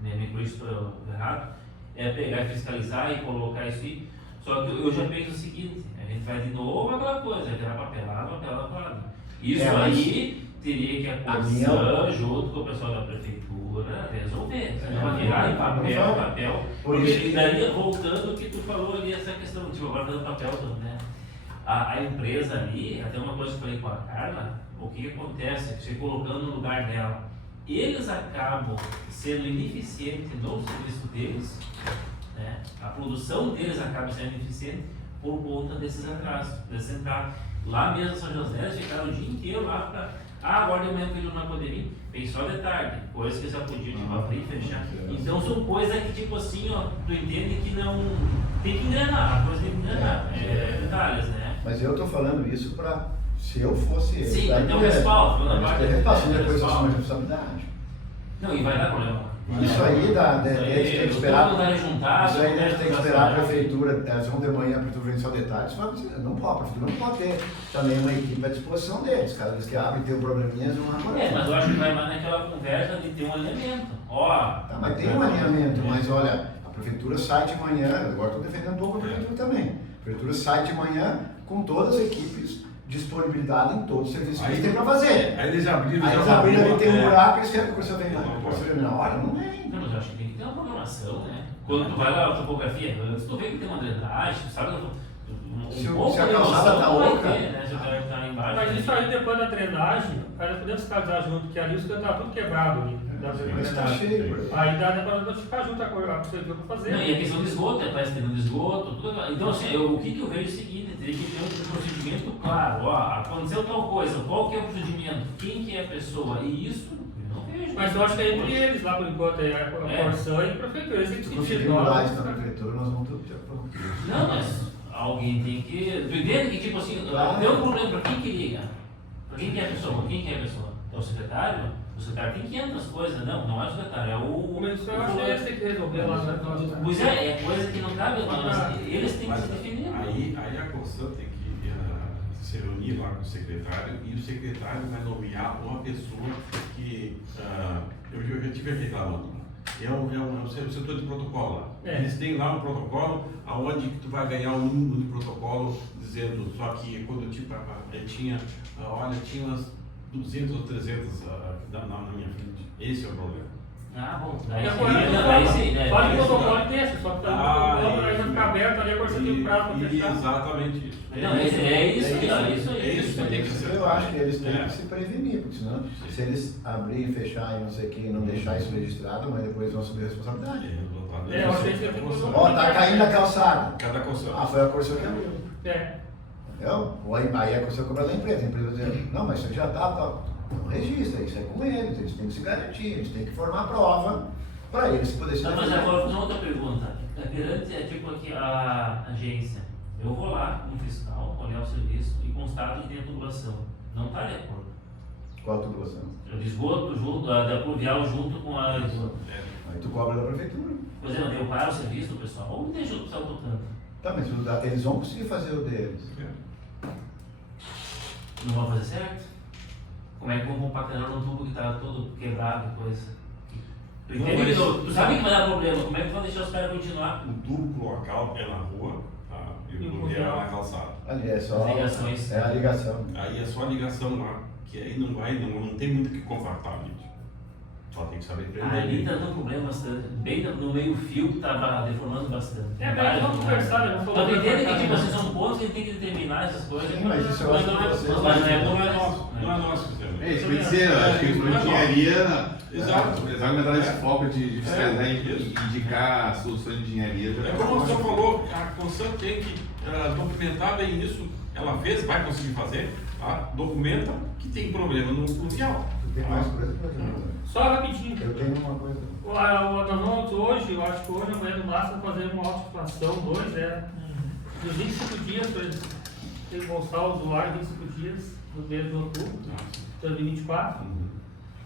me corrija se estou errado, é pegar e fiscalizar e colocar isso aí. Só que eu já penso o seguinte, a gente faz de novo aquela coisa, virar papelada. Isso mas aí teria que a A comissão, junto com o pessoal da prefeitura, resolver. Senão vai virar em papel. Por Porque isso e daí, voltando ao que tu falou ali, essa questão, tipo, agora fazendo papel, né? A empresa ali, até uma coisa que eu falei com a Carla, o que acontece, você colocando no lugar dela, eles acabam sendo ineficientes no serviço deles, né? A produção deles acaba sendo ineficiente por conta desses atrasos, desses entradas. Lá mesmo em São José, eles ficaram o dia inteiro lá para. Agora de manhã que ele não vai poder vir, vem só de tarde, coisas que já podia tipo, abrir e fechar. Então são coisas que tipo assim, ó, tu entende que não. Tem que engrenar, a coisa tem que engrenar. É detalhes, né? Mas eu tô falando isso para, se eu fosse ele. Sim, vai ter um respaldo, mas vai ter respaldo, depois eu respaldo. assumo a responsabilidade. Não, e vai dar problema. Isso aí dá, Isso aí, eles têm que esperar. todo mundo vai juntar, Isso aí todo eles mundo têm que vai esperar a fazer. prefeitura, elas vão de manhã, a prefeitura vem só de tarde, isso vai, não pode, a prefeitura não pode ter também uma equipe à disposição deles, cada vez que abrem tem um probleminha, eles vão É, arrumar. mas eu acho que vai mais naquela conversa de ter um alinhamento. Ó, Tá, mas tem um alinhamento, mas olha, a prefeitura sai de manhã, agora estou defendendo um pouco a prefeitura também, a prefeitura sai de manhã com todas as equipes, disponibilidade em todos os serviços que eles têm para fazer. Aí eles abriram, Aí eles abriram ali, tem um buraco, eles querem que o curso venha lá, o curso venha na hora, não vem. não, mas eu acho que tem que ter uma programação, né? Quando tu vai lá na topografia, antes tu vê que tem uma drenagem, sabe? Se a calçada tá oca. Né? Se o cara tá embaixo. Mas isso aí depois da drenagem, aí nós podemos casar junto, que ali isso tá tudo quebrado ali. Mas tá cheio, por aí. Aí dá pra nós ficar junto a prefeitura pra fazer. Não, e a questão do esgoto, parece que tem um esgoto, tudo. Então, assim, o que eu vejo é o seguinte, teria que ter um procedimento claro, ó, aconteceu tal coisa, qual que é o procedimento, quem que é a pessoa, e isso eu não vejo. Mas eu acho que é entre eles lá por enquanto, é a Corsã e a prefeitura. Eles têm que Se se conseguir mudar isso na prefeitura, nós vamos tudo de acordo. Não, mas alguém tem que. Tu entende que, tipo assim, Claro. tem um problema pra quem que liga? Pra quem que é a pessoa? Quem que é a pessoa? É o secretário? O secretário tem 500 coisas, não é o secretário, é o. Mas eu acho que eles têm que resolver lá na nossa. Pois é coisa que não cabe a nós, eles têm que Mas se defender. aí a Corsã tem que se reunir lá com o secretário e o secretário vai nomear uma pessoa que eu já tive reclamando. É o setor de protocolo lá. É. Eles têm lá um protocolo onde tu vai ganhar um número de protocolo dizendo, só que quando eu tinha umas 200 ou 300 na minha frente. Esse é o problema. Ah, bom, É, daí agora, sim, né? faz o Isso, protocolo né? desse, só que tá no protocolo, aí vai ficar aberto ali, agora você tem um prazo pra fechar. Exatamente isso. Não, é isso aí. Isso tem que ser. Eu acho que eles têm É. que se prevenir, porque senão, se eles abrir e fechar e não sei o que, e não deixar isso registrado, mas depois vão assumir a responsabilidade. É, eu achei que tem que Ó, tá caindo a calçada. Cada Corsã. Ah, foi a Corsã que abriu. É. Entendeu? Ou aí a Corsã cobra da empresa. A empresa diz, não, mas isso aqui já tá, não registra, isso é com eles têm que se garantir, eles têm que formar a prova para eles poderem se Não, mas defender. agora vou fazer outra pergunta. Perante tipo aqui a agência, eu vou lá no fiscal, olhar o serviço e constato que tem a tubulação. Não está de acordo. Qual a tubulação? O esgoto junto, da pluvial junto com a esgoto. Aí tu cobra da prefeitura. Por exemplo, eu paro o serviço do pessoal, ou deixa o pessoal tocando. Tá, mas eles vão conseguir fazer o deles. Não vão fazer certo? Como é que vão compactar um tubo que está todo quebrado e coisa? Tu Não, entende? mas- Tu sabe que vai dar problema, como é que vão deixar os caras continuar? O tubo cloacal é na rua, tá? E o pluvial é na calçada. Ali é só. As ligações. É a ligação. Aí é só a ligação lá, que aí não tem muito o que compactar ali. Só tem que saber prender. Ali está dando problema bastante, bem no meio fio que está deformando bastante. É, mas vamos conversar, né? Vamos falar. Mas tu entende que tipo, assim, são pontos que a gente tem que determinar essas coisas. Sim, mas isso eu Mas acho não que é, vocês- mas Mas não é não é nosso. nosso, não é nosso, Cristiano. É isso que eu ia dizer, eu acho que a engenharia, Exato. apesar de entrar nesse foco de fiscalizar e isso. indicar soluções de engenharia. É como você falou, a Corsã tem que documentar bem isso. Ela fez, vai conseguir fazer, tá? Documenta que tem problema no pluvial. Tu tem mais coisa pra fazer? Só rapidinho. Eu tenho uma coisa. Nós vamos hoje, eu acho que hoje, amanhã no máximo, fazer uma autoexpansão, 2, dos 25 dias para eles embolsar o usuário, 25 dias, no mês de outubro, de 2024.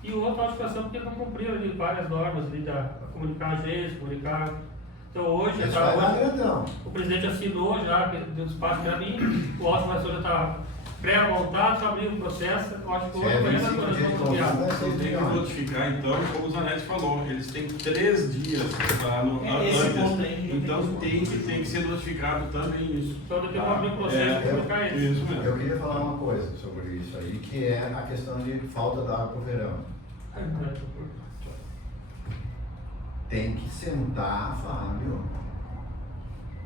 E o outro autoexpansão porque não cumpriram ali várias normas ali da comunicar a agência, comunicar. Então hoje, Isso vai dar grandão. o presidente assinou já, deu espaço para mim, o autoexpansão já está pré-montado, só abrir o processo, eu acho que hoje É, amanhã 25 nós dias de vamos contrato, criar. vai ser Tem que melhor. notificar, então, como o Zanetti falou, eles têm 3 dias para Esse ponto aí, antes. Então tem que ser notificado também isso. Então depois vamos abrir o processo e colocar eles. Isso mesmo. Eu queria falar uma coisa sobre isso aí, que é a questão de falta da água pro verão. Tem que sentar, Fábio,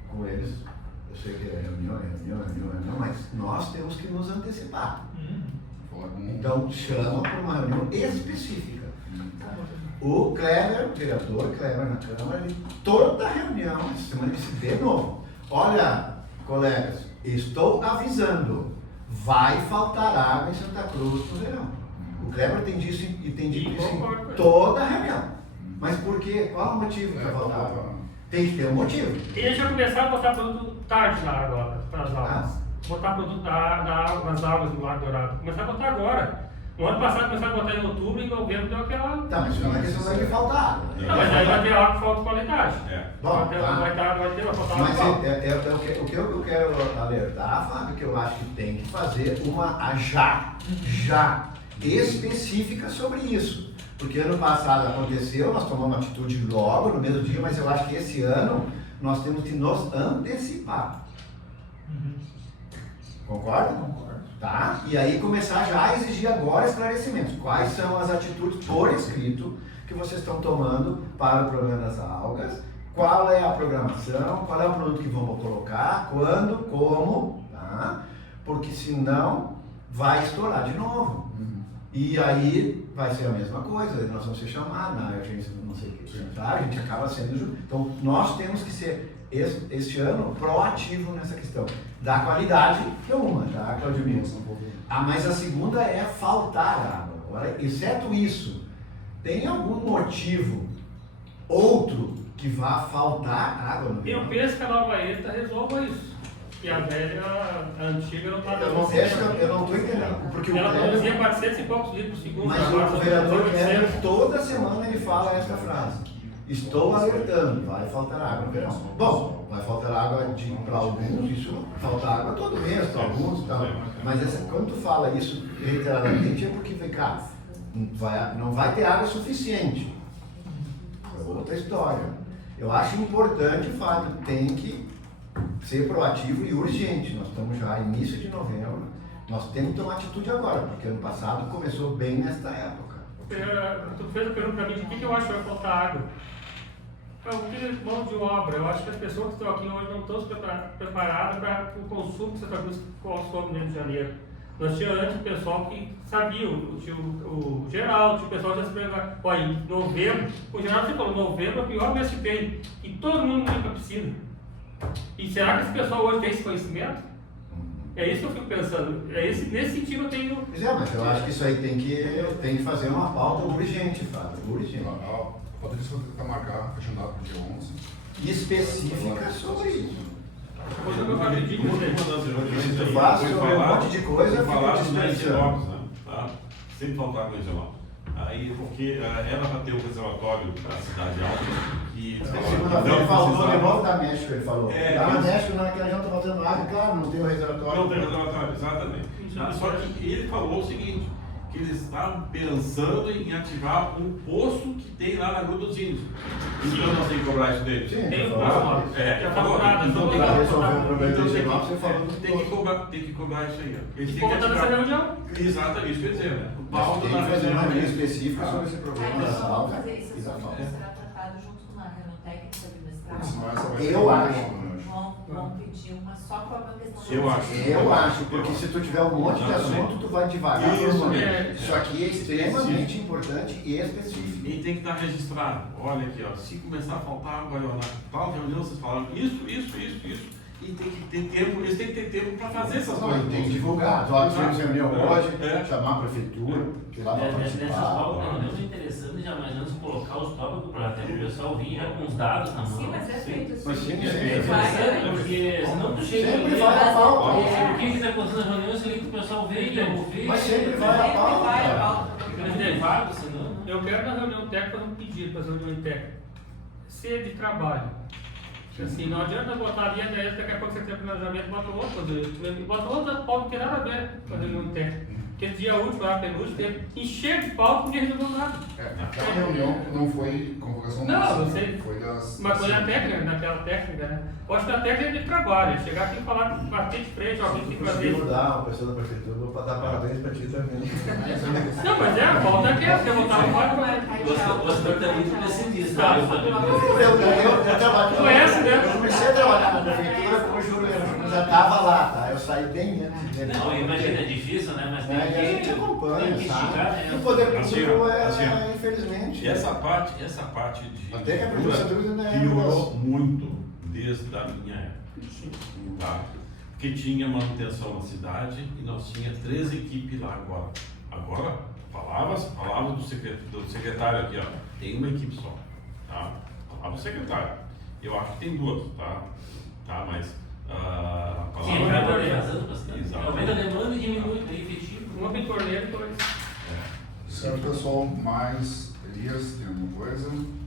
com eles. Eu sei que é reunião, mas nós temos que nos antecipar. Então, chama para uma reunião específica. O Kleber, o vereador Kleber na Câmara, ele, toda reunião, essa semana ele disse de novo: olha, colegas, estou avisando, vai faltar água em Santa Cruz no verão. O Kleber tem disso e tem dito isso em toda reunião. Mas por quê? Qual o motivo para faltar água? Tem que ter um motivo. E eles já começaram a botar produto tarde na água para as aulas. Botar produto da água nas aulas do Lago Dourado. Começaram a botar agora. No ano passado começaram a botar em outubro e em novembro deu aquela. Tá, mas não é questão de faltar água. Não, mas aí vai ter água de falta qualidade. Bom, vai faltar mas água. o que eu quero alertar, Fábio, que eu acho que tem que fazer uma já específica sobre isso. Porque ano passado aconteceu, nós tomamos atitude logo no mesmo dia, mas eu acho que esse ano nós temos que nos antecipar. Concorda? Concordo. Tá? E aí começar já a exigir agora esclarecimentos. Quais são as atitudes por escrito que vocês estão tomando para o problema das algas? Qual é a programação? Qual é o produto que vamos colocar? Quando? Como? Tá? Porque senão vai estourar de novo. E aí vai ser a mesma coisa, nós vamos ser chamados na agência, não sei o que, tá? A gente acaba sendo. Então nós temos que ser, este ano, proativo nessa questão da qualidade, que é uma, tá, Claudio Miro? Mas a segunda é faltar água. Agora, exceto isso, tem algum motivo outro que vá faltar água no verão? Eu penso que a nova ETA resolva isso. E a velha, a antiga, não está dando certo. Eu não estou entendendo. Porque ela o produzia 400 e poucos litros por segundo. Mas agora o só vereador produz Kleber, 800. toda semana ele fala esta frase: estou alertando, vai faltar água no verão. Bom, vai faltar água para alguns, isso falta água todo mês para alguns e tal. Mas quando tu fala isso reiteradamente é porque, cara, não vai ter água suficiente. É outra história. Eu acho importante o fato, tem que ser proativo e urgente. Nós estamos já início de novembro, nós temos que tomar atitude agora, porque ano passado começou bem nesta época. Tu fez a pergunta para mim de que eu acho que vai faltar água. Mão de obra. Eu acho que as pessoas que estão aqui hoje não estão preparadas para o consumo que Santa Cruz consome no Rio de Janeiro. Nós tínhamos antes o pessoal que sabia, o Geraldo, tinha o pessoal que já se preparava. Olha, em novembro, o Geraldo sempre falou, novembro é o pior mês que tem, e todo mundo limpa a piscina. E será que esse pessoal hoje tem esse conhecimento? É isso que eu fico pensando. Nesse sentido eu tenho. Pois é, mas eu acho que isso aí tem que fazer uma pauta urgente, Fábio. Urgente. A Patrícia vai tentar marcar, agendar para o dia 11. Específica sobre isso. Quando eu acredito, Eu faço um monte de coisa, eu falar fico dos distanciando. né? Tá? Sempre faltar com Engelópolis. Aí, porque ela vai ter o reservatório da Cidade Alta, que Segunda-feira ele falou de novo da México, ele falou. Lá na isso. México, naquela já está faltando água, claro, não tem o reservatório. Não tem reservatório, exatamente. Só que ele falou o seguinte, que eles estavam pensando em ativar um poço que tem lá na Gruta dos Índios. Então nós temos que cobrar isso dele. Sim, tem um falou. poço lá. Então tem Para resolver o problema então desse tem nosso, você falou do tem que cobrar isso aí. Ó. Eles E têm que botar nessa ativar. reunião. Exato, isso quer dizer, né? O Mas pauta tem da que fazer uma reunião reunião. específica sobre esse problema Mas das vamos algas fazer isso, e da assunto falta. será tratado junto com a reunião técnica bimestral. Senão essa vai ser Eu uma acho. nova, né? Vão pedir uma só para uma questão Eu acho. Eu acho, porque se tu tiver um monte de assunto, tu vai devagar. Isso, por um. é. Isso aqui é extremamente importante e específico. E tem que estar registrado. Olha aqui, ó, se começar a faltar água, na tal reunião vocês falaram isso. E tem que ter tempo, eles têm que ter tempo para fazer essas Não, coisas. tem que divulgar. Nós tivemos reunião hoje, É. chamar a prefeitura, ir lá para Nessas participar. pautas, pelo menos interessante já mais ou menos colocar os tópicos para até o pessoal vir já com os dados na mão. Sim, mas é feito assim. Mas sim, É sim. interessante, porque senão tu chega Sempre ali, vai a pauta. o que está acontecendo nas reuniões, que o pessoal vem e ouvir. Mas sempre vai a Sempre pauta, vai a cara. pauta. Fica derivado, senão. Eu quero na reunião técnica fazer um pedido para essa reunião técnica. Se é de trabalho, Assim, não adianta botar a linha dessa, daqui a pouco você tem planejamento, bota outro, bota outra pauta, não tem nada a ver quando ele não tem. Aquele dia último, lá, penúltimo, teve encher de pauta e ninguém resolveu nada. Aquela reunião não foi convocação Não, nossa, eu sei. foi das... Uma coisa técnica, naquela técnica, né? Eu acho que a técnica é de trabalho, chegar aqui e falar, bater de frente, alguém tem que fazer. Conseguiu mudar a pessoa da prefeitura, vou dar parabéns pra ti também. Não, mas é, a volta é que é, você botar um quadro. O senhor está muito pessimista. Tá. Eu trabalho. Conhece, né? Eu comecei a trabalhar na prefeitura com o Júlio, eu já estava lá, tá? Eu saí bem antes dele. Não, imagina, é difícil, né? Mas E a gente acompanha, tem que sabe? esticar, né? O poder público Assim, é, infelizmente. E essa parte de Até que a prefeitura ainda é piorou muito desde a minha época. Tá? Porque tinha manutenção na cidade e nós tinha 3 equipes lá agora. Agora, palavras do secretário aqui, ó. Tem uma equipe só. Tá? Palavra do secretário. Eu acho que tem 2, tá? Tá, mas a Sim, palavra. vai organizando bastante. Exato. Aumenta a demanda e diminui o efetivo. Uma bitorneira, dois. Certo, pessoal, mais Elias, tem alguma coisa? Não.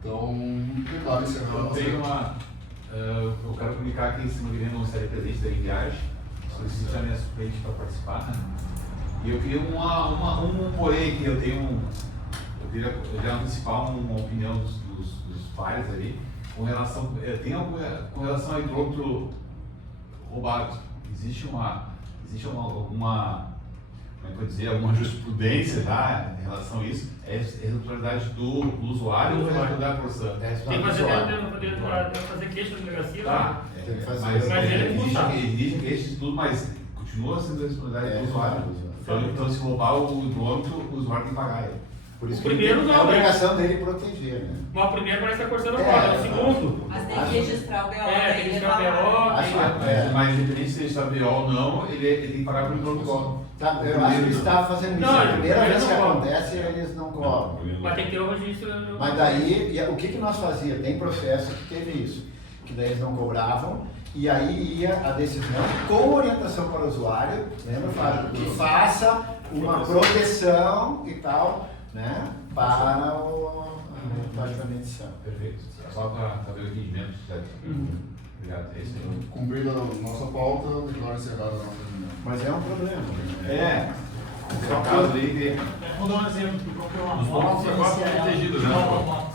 Então, declaro encerrado. Eu tenho uma. Eu quero comunicar que esse Nogueira não estaria presente da viagem. Solicito a minha suplente para participar. Né? E eu queria um porém aqui. Eu queria antecipar uma opinião dos pares ali com relação. Com relação ao hidrômetro roubado. Existe alguma, como é que eu vou dizer, alguma jurisprudência lá em relação a isso? É responsabilidade do usuário ou é responsabilidade da produção? Tem que fazer queixa na delegacia. Tá, Tem que fazer. mas Mas ele custa. exige queixa e tudo, mas continua sendo responsabilidade do usuário. Então, se roubar o hidrômetro, o usuário tem que pagar ele. Por isso O que primeiro é não, a obrigação dele proteger, né? Mas o primeiro parece que a Corsair não pode, é o segundo. Mas tem que registrar o BO. É, tem que registrar o BO. Acho Mas independente se ele está BO ou não, ele tem que pagar pelo hidrômetro. Tá, eu acho que eles estavam fazendo isso. Não, A primeira eles vez que não cobram. acontece, eles não cobram. Mas tem que ter o registro. Mas daí, o que nós fazíamos? Tem processo que teve isso, que daí eles não cobravam, e aí ia a decisão com orientação para o usuário, lembra, Fábio? Que faça uma proteção e tal, né, para a medição. Perfeito. Só para ver o entendimento, certo? Obrigado. É isso aí. Cumprida a nossa pauta, declaro encerrada a nossa reunião. Mas é um problema. É. No caso aí, Vou dar um exemplo, tu comprou uma Os pontos moto, agora você estão protegidos, né? nova moto.